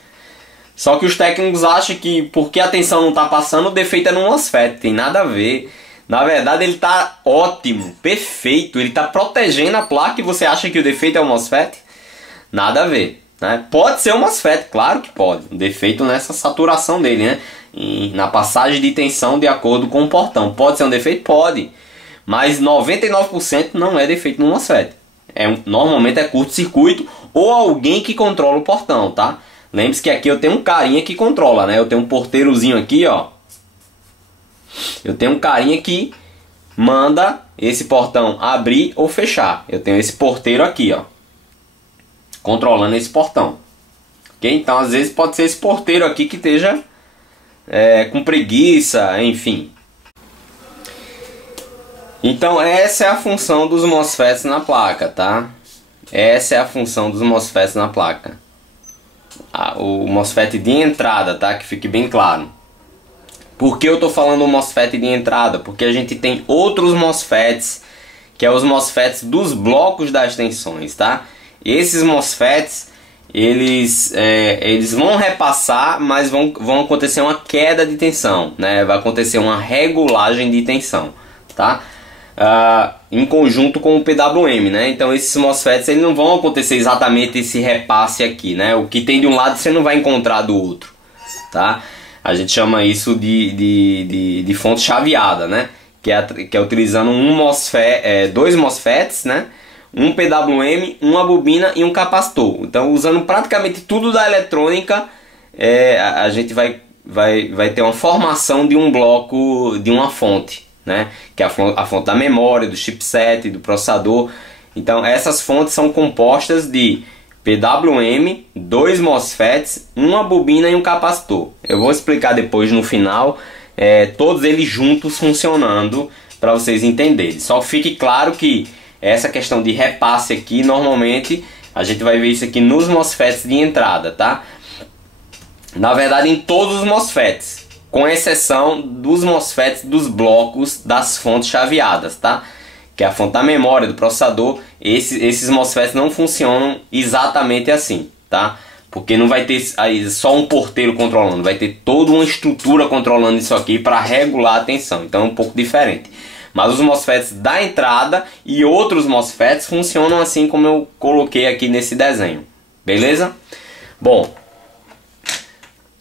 Só que os técnicos acham que porque a tensão não está passando, o defeito é no MOSFET. Tem nada a ver. Na verdade, ele está ótimo, perfeito. Ele está protegendo a placa e você acha que o defeito é o MOSFET? Nada a ver. Né? Pode ser o MOSFET, claro que pode. O defeito nessa saturação dele, né? Na passagem de tensão de acordo com o portão. Pode ser um defeito? Pode. Mas 99% não é defeito no MOSFET. Normalmente é curto-circuito ou alguém que controla o portão, tá? Lembre-se que aqui eu tenho um carinha que controla, né? Eu tenho um porteirozinho aqui, ó. Eu tenho um carinha que manda esse portão abrir ou fechar. Eu tenho esse porteiro aqui, ó, controlando esse portão. Ok? Então, às vezes pode ser esse porteiro aqui que esteja com preguiça, enfim. Então, essa é a função dos MOSFETs na placa, tá? Essa é a função dos MOSFETs na placa. O MOSFET de entrada, tá? Que fique bem claro. Por que eu estou falando o MOSFET de entrada? Porque a gente tem outros MOSFETs, que é os MOSFETs dos blocos das tensões, tá? Esses MOSFETs, eles vão repassar, mas vão acontecer uma queda de tensão, né? Vai acontecer uma regulagem de tensão, tá? Em conjunto com o PWM, né? Então esses MOSFETs eles não vão acontecer exatamente esse repasse aqui, né? O que tem de um lado você não vai encontrar do outro, tá? A gente chama isso de fonte chaveada, né? Que é utilizando dois MOSFETs, né? Um PWM, uma bobina e um capacitor. Então, usando praticamente tudo da eletrônica, a gente vai ter uma formação de um bloco, de uma fonte, né? Que é a fonte da memória, do chipset, do processador. Então, essas fontes são compostas de PWM, dois MOSFETs, uma bobina e um capacitor. Eu vou explicar depois no final, todos eles juntos funcionando para vocês entenderem. Só fique claro que essa questão de repasse aqui, normalmente a gente vai ver isso aqui nos MOSFETs de entrada, tá? Na verdade, em todos os MOSFETs, com exceção dos MOSFETs dos blocos das fontes chaveadas, tá? Que é a fonte da memória, do processador. Esses MOSFETs não funcionam exatamente assim, tá? Porque não vai ter aí só um porteiro controlando, vai ter toda uma estrutura controlando isso aqui para regular a tensão. Então é um pouco diferente. Mas os MOSFETs da entrada e outros MOSFETs funcionam assim como eu coloquei aqui nesse desenho. Beleza? Bom,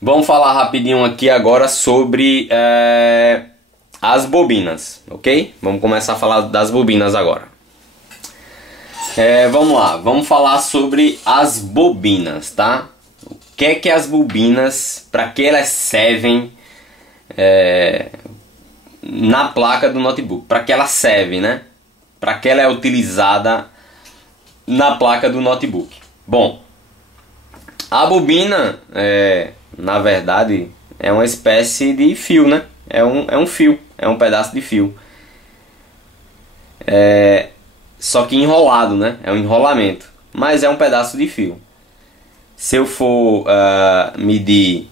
vamos falar rapidinho aqui agora sobre as bobinas, ok? Vamos começar a falar das bobinas agora. Vamos lá, vamos falar sobre as bobinas, tá? O que é as bobinas, para que elas servem na placa do notebook? Para que ela serve, né? Para que ela é utilizada na placa do notebook? Bom, a bobina, na verdade, é uma espécie de fio, né? É um fio, é um pedaço de fio. Só que enrolado, né? É um enrolamento, mas é um pedaço de fio. Se eu for medir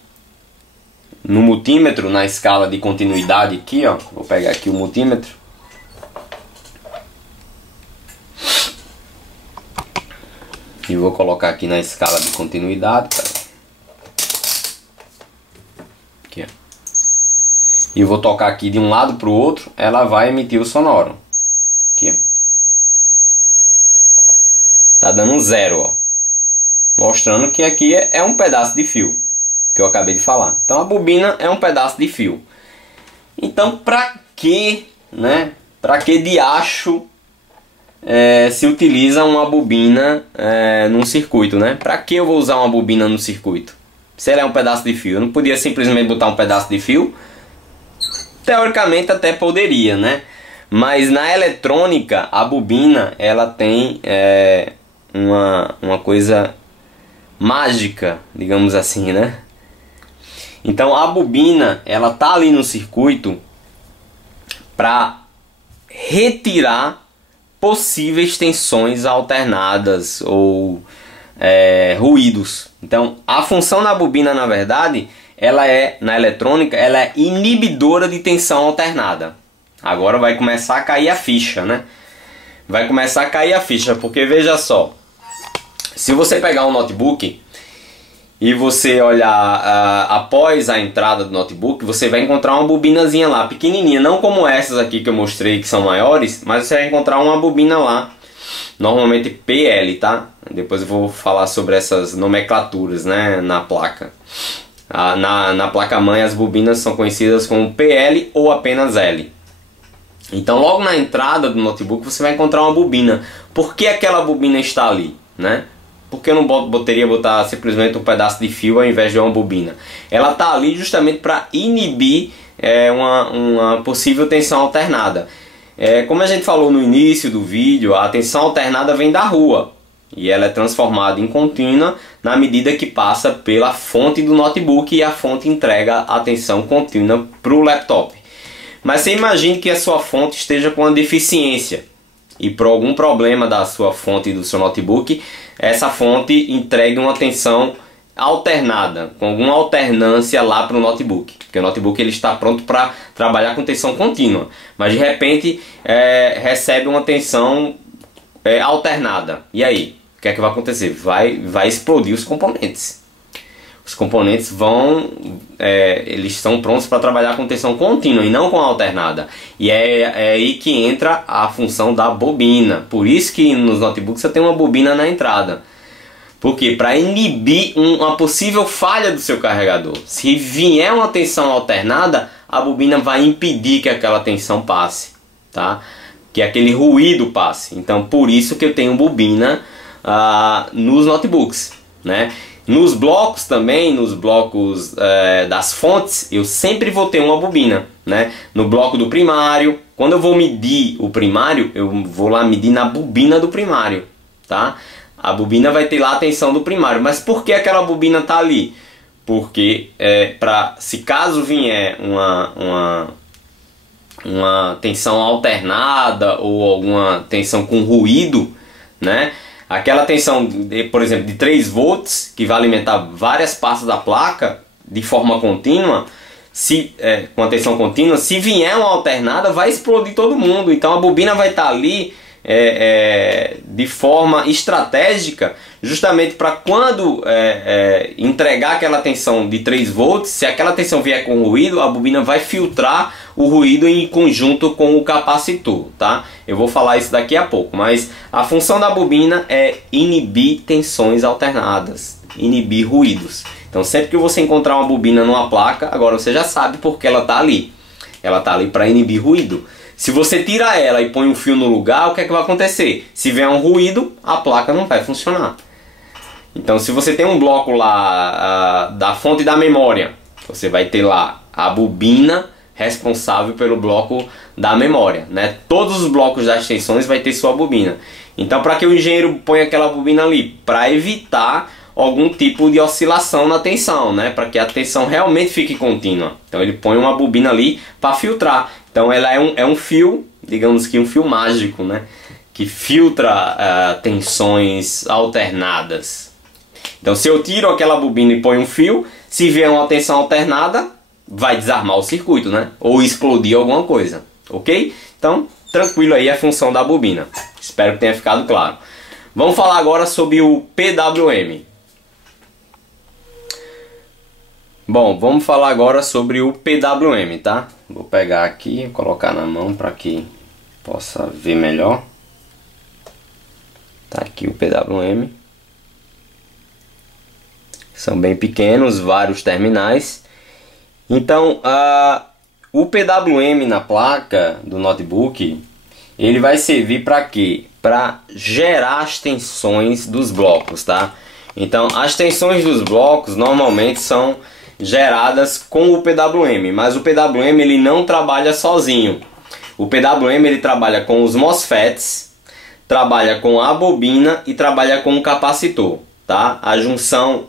no multímetro, na escala de continuidade aqui, ó, vou pegar aqui o multímetro. E vou colocar aqui na escala de continuidade, aqui, ó. E vou tocar aqui de um lado para o outro, ela vai emitir o sonoro. Aqui, ó. Tá dando um 0, ó. Mostrando que aqui é um pedaço de fio, que eu acabei de falar. Então a bobina é um pedaço de fio. Então pra que, né? Pra que diacho se utiliza uma bobina num circuito, né? Pra que eu vou usar uma bobina no circuito? Se ela é um pedaço de fio, eu não podia simplesmente botar um pedaço de fio? Teoricamente até poderia, né? Mas na eletrônica a bobina ela tem uma coisa mágica, digamos assim, né? Então a bobina, ela tá ali no circuito para retirar possíveis tensões alternadas ou ruídos. Então a função da bobina, na verdade, ela é, na eletrônica, ela é inibidora de tensão alternada. Agora vai começar a cair a ficha, né? Vai começar a cair a ficha, porque veja só, se você pegar um notebook e você olhar após a entrada do notebook, você vai encontrar uma bobinazinha lá, pequenininha, não como essas aqui que eu mostrei que são maiores, mas você vai encontrar uma bobina lá, normalmente PL, tá? Depois eu vou falar sobre essas nomenclaturas, né, na placa. Na placa-mãe as bobinas são conhecidas como PL ou apenas L. Então logo na entrada do notebook você vai encontrar uma bobina. Por que aquela bobina está ali, né? Por que eu não poderia botar simplesmente um pedaço de fio ao invés de uma bobina? Ela está ali justamente para inibir uma possível tensão alternada. Como a gente falou no início do vídeo, a tensão alternada vem da rua e ela é transformada em contínua na medida que passa pela fonte do notebook e a fonte entrega a tensão contínua para o laptop. Mas você imagine que a sua fonte esteja com uma deficiência e por algum problema da sua fonte do seu notebook, essa fonte entregue uma tensão alternada, com alguma alternância lá para o notebook. Porque o notebook ele está pronto para trabalhar com tensão contínua, mas de repente recebe uma tensão alternada. E aí? O que é que vai acontecer? Vai explodir os componentes. Os componentes eles estão prontos para trabalhar com tensão contínua e não com alternada. E é aí que entra a função da bobina. Por isso que nos notebooks você tem uma bobina na entrada. Por quê? Para inibir uma possível falha do seu carregador. Se vier uma tensão alternada, a bobina vai impedir que aquela tensão passe, tá? Que aquele ruído passe. Então por isso que eu tenho bobina nos notebooks, né? Nos blocos também, nos blocos das fontes, eu sempre vou ter uma bobina, né? No bloco do primário, quando eu vou medir o primário, eu vou lá medir na bobina do primário, tá? A bobina vai ter lá a tensão do primário. Mas por que aquela bobina tá ali? Porque se caso vier uma tensão alternada ou alguma tensão com ruído, né? Aquela tensão, por exemplo, de 3 volts, que vai alimentar várias partes da placa de forma contínua, com a tensão contínua, se vier uma alternada, vai explodir todo mundo. Então a bobina vai estar ali de forma estratégica, justamente para quando entregar aquela tensão de 3 volts, se aquela tensão vier com ruído, a bobina vai filtrar o ruído em conjunto com o capacitor, tá? Eu vou falar isso daqui a pouco, mas a função da bobina é inibir tensões alternadas, inibir ruídos. Então sempre que você encontrar uma bobina numa placa, agora você já sabe porque ela está ali. Ela está ali para inibir ruído. Se você tira ela e põe um fio no lugar, o que é que vai acontecer? Se vier um ruído, a placa não vai funcionar. Então se você tem um bloco lá da fonte da memória, você vai ter lá a bobina responsável pelo bloco da memória, né? Todos os blocos das tensões vai ter sua bobina. Então para que o engenheiro ponha aquela bobina ali? Para evitar algum tipo de oscilação na tensão, né? Para que a tensão realmente fique contínua. Então ele põe uma bobina ali para filtrar. Então ela é um fio, digamos que um fio mágico, né? Que filtra tensões alternadas. Então se eu tiro aquela bobina e ponho um fio, se vier uma tensão alternada, vai desarmar o circuito, né? Ou explodir alguma coisa, ok? Então, tranquilo aí a função da bobina. Espero que tenha ficado claro. Vamos falar agora sobre o PWM. Bom, vamos falar agora sobre o PWM, tá? Vou pegar aqui e colocar na mão para que possa ver melhor. Tá aqui o PWM. São bem pequenos, vários terminais. Então, o PWM na placa do notebook, ele vai servir para quê? Para gerar as tensões dos blocos, tá? Então, as tensões dos blocos normalmente são geradas com o PWM, mas o PWM ele não trabalha sozinho. O PWM ele trabalha com os MOSFETs, trabalha com a bobina e trabalha com o capacitor, tá? A junção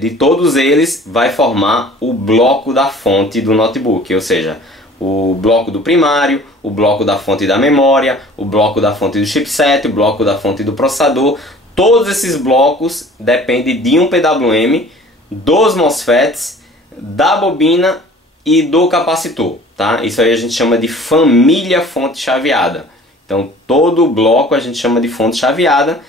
de todos eles vai formar o bloco da fonte do notebook, ou seja, o bloco do primário, o bloco da fonte da memória, o bloco da fonte do chipset, o bloco da fonte do processador. Todos esses blocos dependem de um PWM, dos MOSFETs, da bobina e do capacitor, tá? Isso aí a gente chama de família fonte chaveada. Então todo bloco a gente chama de fonte chaveada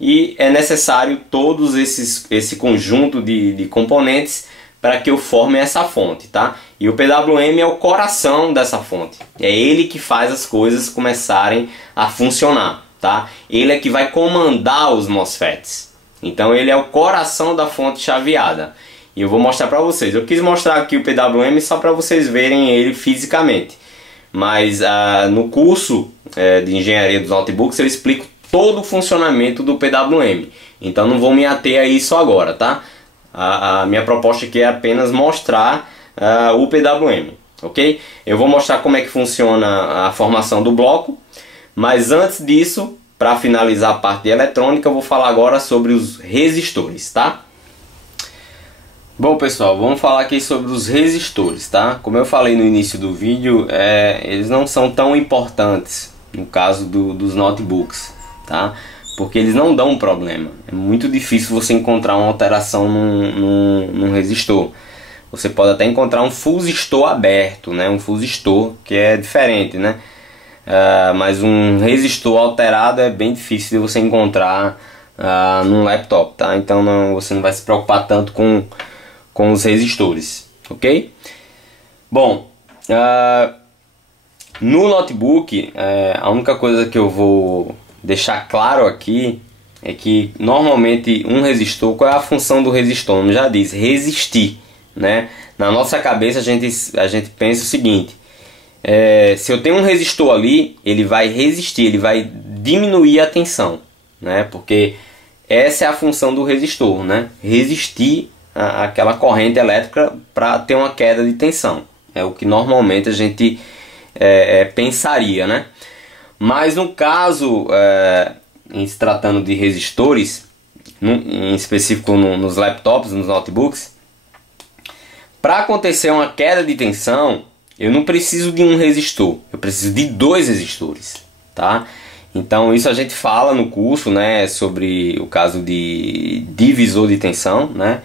e é necessário todos esse conjunto de componentes para que eu forme essa fonte, tá? E o PWM é o coração dessa fonte. É ele que faz as coisas começarem a funcionar, tá? Ele é que vai comandar os MOSFETs. Então ele é o coração da fonte chaveada. E eu vou mostrar para vocês. Eu quis mostrar aqui o PWM só para vocês verem ele fisicamente. Mas no curso de engenharia dos notebooks eu explico todo o funcionamento do PWM. Então não vou me ater a isso agora, tá? A minha proposta aqui é apenas mostrar o PWM, ok? Eu vou mostrar como é que funciona a formação do bloco. Mas antes disso, para finalizar a parte de eletrônica, eu vou falar agora sobre os resistores, tá? Bom pessoal, vamos falar aqui sobre os resistores, tá? Como eu falei no início do vídeo, eles não são tão importantes no caso dos notebooks, tá? Porque eles não dão um problema. É muito difícil você encontrar uma alteração num resistor. Você pode até encontrar um fusistor aberto, né? Um fusistor que é diferente, né? Mas um resistor alterado é bem difícil de você encontrar num laptop, tá? Então você não vai se preocupar tanto com os resistores, ok? Bom, no notebook, a única coisa que eu vou deixar claro aqui é que normalmente um resistor, qual é a função do resistor? Como já diz, resistir, né? Na nossa cabeça a gente pensa o seguinte: se eu tenho um resistor ali, ele vai resistir, ele vai diminuir a tensão, né? Porque essa é a função do resistor, né? Resistir aquela corrente elétrica para ter uma queda de tensão. É o que normalmente a gente pensaria, né? Mas no caso, em se tratando de resistores, em específico nos laptops, nos notebooks, para acontecer uma queda de tensão, eu não preciso de um resistor, eu preciso de dois resistores, tá? Então isso a gente fala no curso, né, sobre o caso de divisor de tensão, né?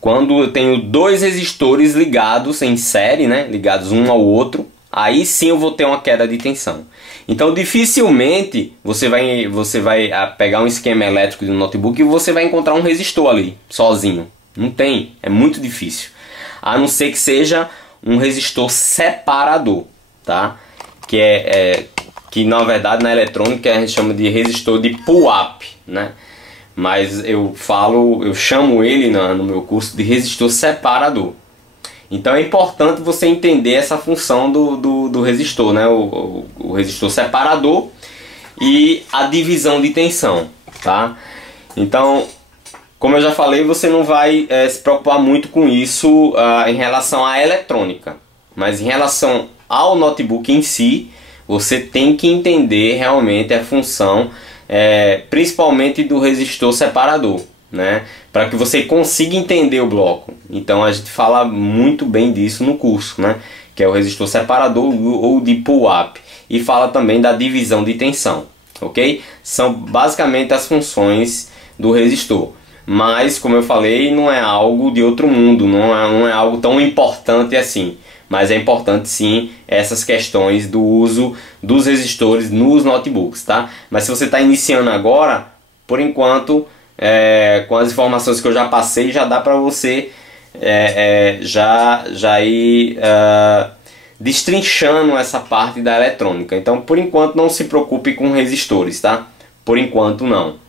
Quando eu tenho dois resistores ligados em série, né, ligados um ao outro, aí sim eu vou ter uma queda de tensão. Então dificilmente você vai pegar um esquema elétrico de um notebook e você vai encontrar um resistor ali, sozinho. Não tem, é muito difícil. A não ser que seja um resistor separador, tá? Que na verdade na eletrônica a gente chama de resistor de pull-up, né? Mas eu chamo ele no meu curso de resistor separador. Então é importante você entender essa função do resistor, né? O resistor separador e a divisão de tensão, tá? Então, como eu já falei, você não vai se preocupar muito com isso em relação à eletrônica. Mas em relação ao notebook em si, você tem que entender realmente a função, principalmente do resistor separador, né? Para que você consiga entender o bloco. Então a gente fala muito bem disso no curso, né? Que é o resistor separador ou de pull-up. E fala também da divisão de tensão, ok? São basicamente as funções do resistor. Mas, como eu falei, não é algo de outro mundo, não é algo tão importante assim. Mas é importante sim essas questões do uso dos resistores nos notebooks, tá? Mas se você está iniciando agora, por enquanto, com as informações que eu já passei, já dá para você já ir destrinchando essa parte da eletrônica. Então, por enquanto, não se preocupe com resistores, tá? Por enquanto, não.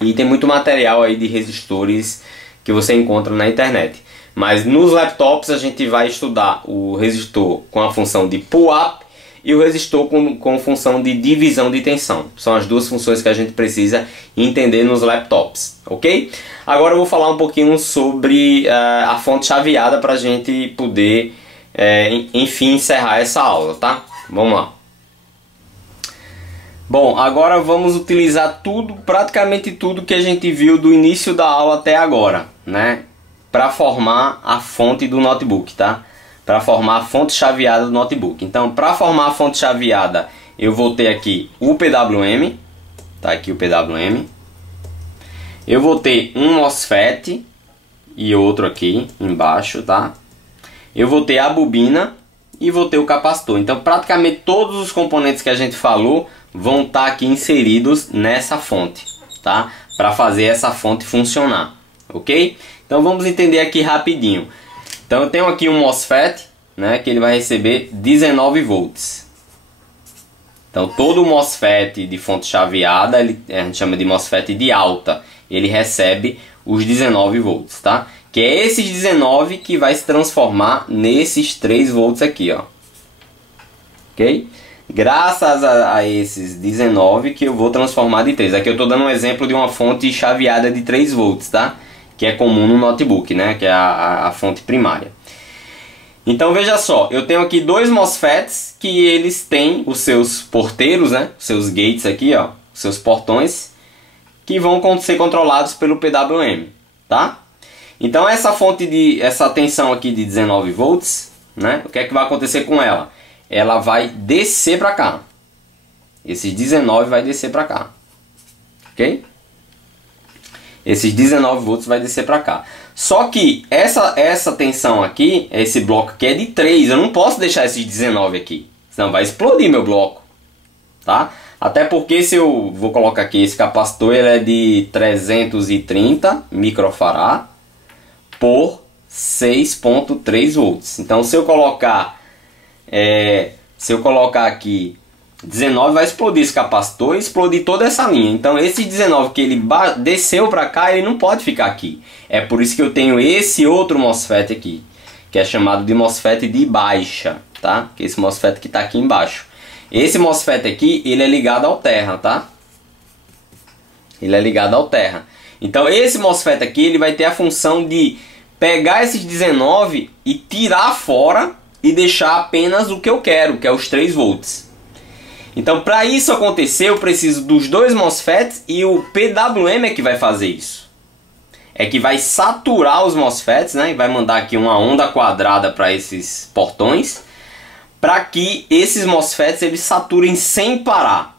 E tem muito material aí de resistores que você encontra na internet. Mas nos laptops a gente vai estudar o resistor com a função de pull-up e o resistor com função de divisão de tensão. São as duas funções que a gente precisa entender nos laptops, ok? Agora eu vou falar um pouquinho sobre a fonte chaveada para a gente poder, enfim, encerrar essa aula, tá? Vamos lá. Bom, agora vamos utilizar tudo, praticamente tudo que a gente viu do início da aula até agora, né? Para formar a fonte do notebook, tá? Para formar a fonte chaveada do notebook. Então, para formar a fonte chaveada, eu vou ter aqui o PWM, tá aqui o PWM. Eu vou ter um MOSFET e outro aqui embaixo, tá? Eu vou ter a bobina e vou ter o capacitor. Então, praticamente todos os componentes que a gente falou vão estar aqui inseridos nessa fonte, tá? Para fazer essa fonte funcionar, ok? Então, vamos entender aqui rapidinho. Então, eu tenho aqui um MOSFET, né? Que ele vai receber 19 volts. Então, todo MOSFET de fonte chaveada, a gente chama de MOSFET de alta. Ele recebe os 19 volts, tá? Que é esses 19 que vai se transformar nesses 3 volts aqui, ó. Ok? Graças a esses 19 que eu vou transformar de 3. Aqui eu estou dando um exemplo de uma fonte chaveada de 3 volts, tá? Que é comum no notebook, né? Que é a fonte primária. Então veja só, eu tenho aqui dois MOSFETs que eles têm os seus porteiros, né? Os seus gates aqui, ó. Os seus portões, que vão ser controlados pelo PWM, tá? Então essa tensão aqui de 19 volts, né? O que é que vai acontecer com ela? Ela vai descer para cá. Esses 19 vai descer para cá, ok? Esses 19 volts vai descer para cá. Só que essa tensão aqui, esse bloco aqui é de 3. Eu não posso deixar esses 19 aqui, senão vai explodir meu bloco, tá? Até porque se eu vou colocar aqui esse capacitor, ele é de 330 microfarad por 6.3 volts. Então se eu colocar aqui 19, vai explodir esse capacitor e explodir toda essa linha. Então esse 19 que ele desceu para cá, ele não pode ficar aqui. É por isso que eu tenho esse outro MOSFET aqui, que é chamado de MOSFET de baixa, tá? Que é esse MOSFET que está aqui embaixo. Esse MOSFET aqui, ele é ligado ao terra, tá? Ele é ligado ao terra. Então esse MOSFET aqui, ele vai ter a função de pegar esses 19 e tirar fora e deixar apenas o que eu quero, que é os 3 volts. Então para isso acontecer, eu preciso dos dois MOSFETs e o PWM é que vai fazer isso. É que vai saturar os MOSFETs, né? E vai mandar aqui uma onda quadrada para esses portões, para que esses MOSFETs eles saturem sem parar.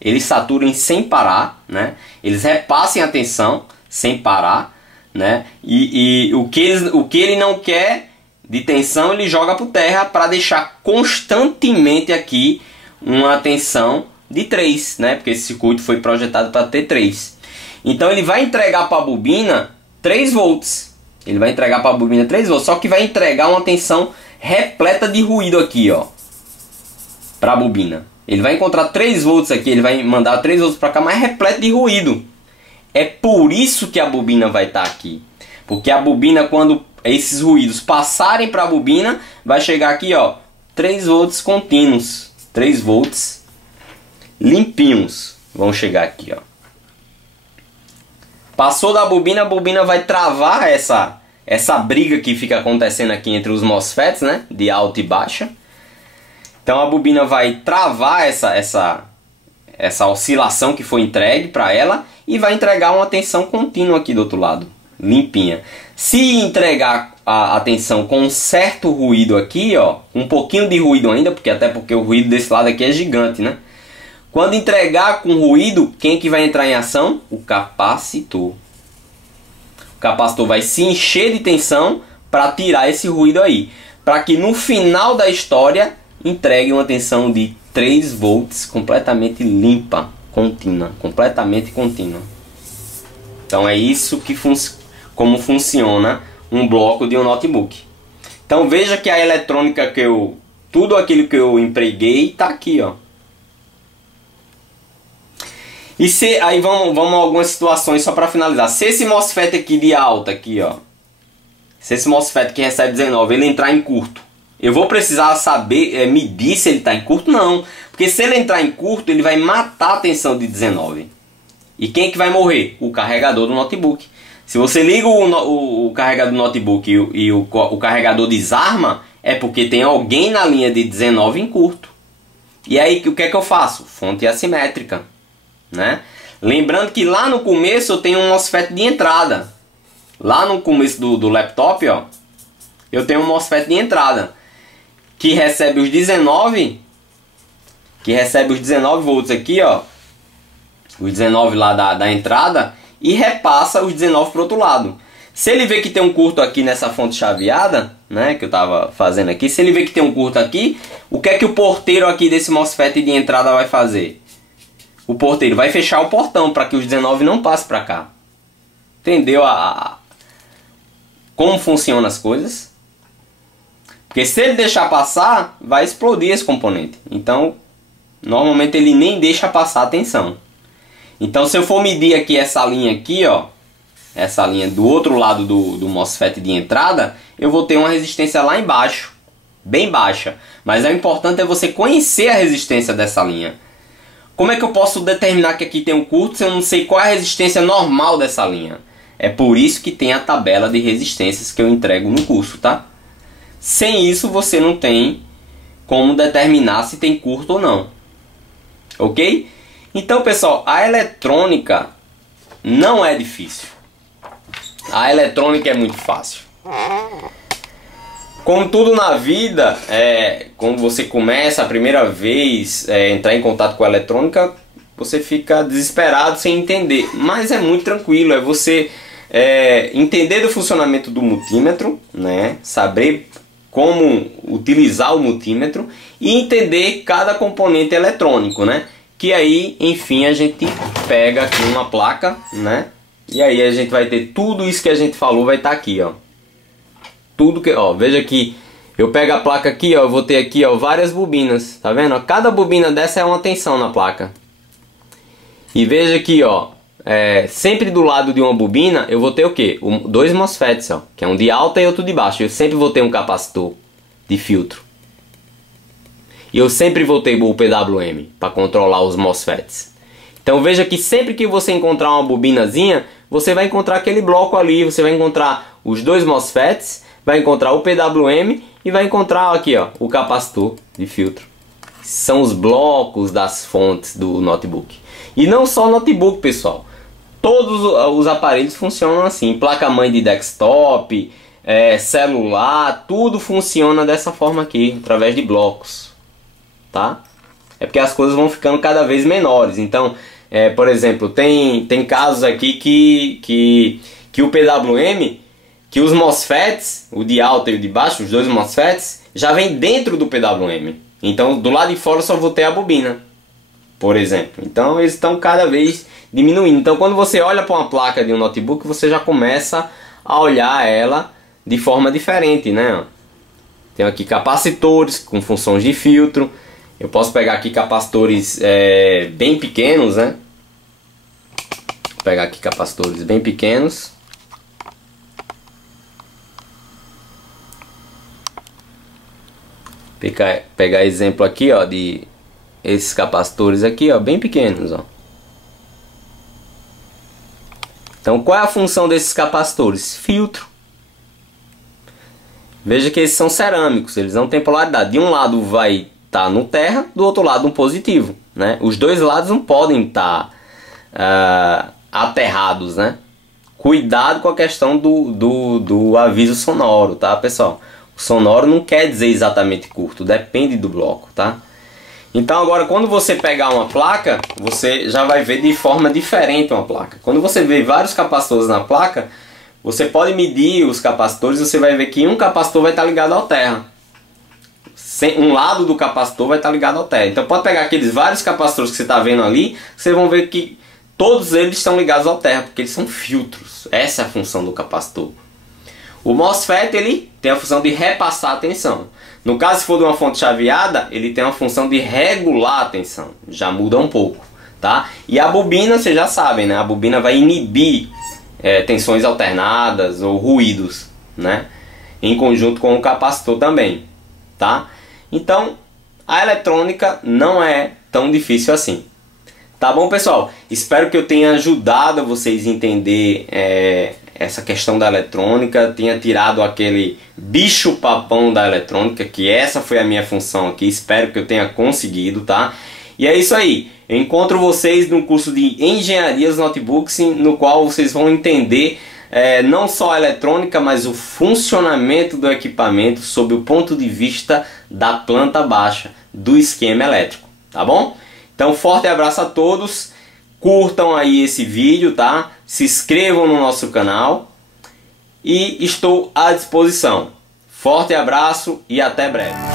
Eles saturem sem parar, né? Eles repassem a tensão sem parar, né? E o que ele não quer de tensão, ele joga por terra para deixar constantemente aqui uma tensão de 3, né? Porque esse circuito foi projetado para ter 3. Então ele vai entregar para a bobina 3 volts. Ele vai entregar para a bobina 3 volts, só que vai entregar uma tensão repleta de ruído aqui, ó, para a bobina. Ele vai encontrar 3 volts aqui, ele vai mandar 3 volts para cá, mas repleto de ruído. É por isso que a bobina vai estar aqui. Porque a bobina, quando esses ruídos passarem para a bobina, vai chegar aqui, ó, 3 volts contínuos. 3 volts limpinhos vão chegar aqui, ó. Passou da bobina, a bobina vai travar essa briga que fica acontecendo aqui entre os MOSFETs, né, de alta e baixa. Então a bobina vai travar essa oscilação que foi entregue para ela e vai entregar uma tensão contínua aqui do outro lado, limpinha. Se entregar a tensão com um certo ruído aqui, ó, um pouquinho de ruído ainda, até porque o ruído desse lado aqui é gigante, né? Quando entregar com ruído, quem que vai entrar em ação? O capacitor. O capacitor vai se encher de tensão para tirar esse ruído aí, para que no final da história entregue uma tensão de 3 volts completamente limpa, contínua, completamente contínua. Então é isso que como funciona um bloco de um notebook. Então veja que a eletrônica tudo aquilo que eu empreguei está aqui, ó. E aí vamos a algumas situações só para finalizar. Se esse MOSFET aqui de alta, aqui, ó, se esse MOSFET que recebe 19, ele entrar em curto, eu vou precisar saber, medir se ele está em curto? Não. Porque se ele entrar em curto, ele vai matar a tensão de 19. E quem é que vai morrer? O carregador do notebook. Se você liga o carregador do notebook e o carregador desarma, é porque tem alguém na linha de 19 em curto. E aí o que é que eu faço? Fonte assimétrica, né? Lembrando que lá no começo eu tenho um MOSFET de entrada. Lá no começo do laptop, ó, eu tenho um MOSFET de entrada que recebe os 19 volts aqui, ó, os 19 lá da entrada, e repassa os 19 para o outro lado. Se ele vê que tem um curto aqui nessa fonte chaveada, né, que eu estava fazendo aqui, se ele vê que tem um curto aqui, o que é que o porteiro aqui desse MOSFET de entrada vai fazer? O porteiro vai fechar o portão para que os 19 não passem para cá. Entendeu como funcionam as coisas? Porque se ele deixar passar, vai explodir esse componente. Então, normalmente ele nem deixa passar a tensão. Então, se eu for medir aqui essa linha aqui, ó, essa linha do outro lado do MOSFET de entrada, eu vou ter uma resistência lá embaixo, bem baixa. Mas o importante é você conhecer a resistência dessa linha. Como é que eu posso determinar que aqui tem um curto se eu não sei qual é a resistência normal dessa linha? É por isso que tem a tabela de resistências que eu entrego no curso, tá? Sem isso você não tem como determinar se tem curto ou não. Ok? Então, pessoal, a eletrônica não é difícil. A eletrônica é muito fácil. Como tudo na vida, quando você começa a primeira vez entrar em contato com a eletrônica, você fica desesperado sem entender. Mas é muito tranquilo, é você entender do funcionamento do multímetro, né? Saber como utilizar o multímetro e entender cada componente eletrônico, né? Que aí, enfim, a gente pega aqui uma placa, né? E aí a gente vai ter tudo isso que a gente falou, vai estar aqui, ó. Tudo que, ó, veja que eu pego a placa aqui, ó, eu vou ter aqui, ó, várias bobinas, tá vendo? Cada bobina dessa é uma tensão na placa. E veja aqui, ó, sempre do lado de uma bobina eu vou ter o quê? Dois MOSFETs, ó, que é um de alta e outro de baixo. Eu sempre vou ter um capacitor de filtro. E eu sempre vou ter o PWM para controlar os MOSFETs. Então veja que sempre que você encontrar uma bobinazinha, você vai encontrar aquele bloco ali, você vai encontrar os dois MOSFETs, vai encontrar o PWM e vai encontrar aqui, ó, o capacitor de filtro. São os blocos das fontes do notebook. E não só notebook, pessoal. Todos os aparelhos funcionam assim. Placa-mãe de desktop, celular, tudo funciona dessa forma aqui, através de blocos. Tá? É porque as coisas vão ficando cada vez menores. Então, por exemplo, tem casos aqui que o PWM, que os MOSFETs, o de alta e o de baixo, os dois MOSFETs, já vem dentro do PWM. Então, do lado de fora eu só vou ter a bobina, por exemplo. Então, eles estão cada vez diminuindo. Então, quando você olha para uma placa de um notebook, você já começa a olhar ela de forma diferente, né? Tem aqui capacitores com funções de filtro. Eu posso pegar aqui capacitores bem pequenos, né? Vou pegar aqui capacitores bem pequenos. Pegar exemplo aqui, ó, de esses capacitores aqui, ó, bem pequenos, ó. Então, qual é a função desses capacitores? Filtro. Veja que eles são cerâmicos, eles não têm polaridade. De um lado vai estar no terra, do outro lado um positivo, né? Os dois lados não podem estar aterrados, né? Cuidado com a questão do aviso sonoro, tá, pessoal? O sonoro não quer dizer exatamente curto, depende do bloco, tá? Então agora quando você pegar uma placa, você já vai ver de forma diferente uma placa. Quando você vê vários capacitores na placa, você pode medir os capacitores e você vai ver que um capacitor vai estar ligado ao terra. Um lado do capacitor vai estar ligado ao terra. Então pode pegar aqueles vários capacitores que você está vendo ali, vocês vão ver que todos eles estão ligados ao terra, porque eles são filtros. Essa é a função do capacitor. O MOSFET ele tem a função de repassar a tensão. No caso, se for de uma fonte chaveada, ele tem a função de regular a tensão. Já muda um pouco, tá? E a bobina, vocês já sabem, né? A bobina vai inibir tensões alternadas ou ruídos, né? Em conjunto com o capacitor também, tá? Então, a eletrônica não é tão difícil assim. Tá bom, pessoal? Espero que eu tenha ajudado vocês a entender essa questão da eletrônica, tenha tirado aquele bicho papão da eletrônica, que essa foi a minha função aqui. Espero que eu tenha conseguido, tá? E é isso aí. Eu encontro vocês no curso de Engenharias Notebooks, no qual vocês vão entender não só a eletrônica, mas o funcionamento do equipamento sob o ponto de vista da planta baixa, do esquema elétrico, tá bom? Então, forte abraço a todos, curtam aí esse vídeo, tá? Se inscrevam no nosso canal e estou à disposição. Forte abraço e até breve.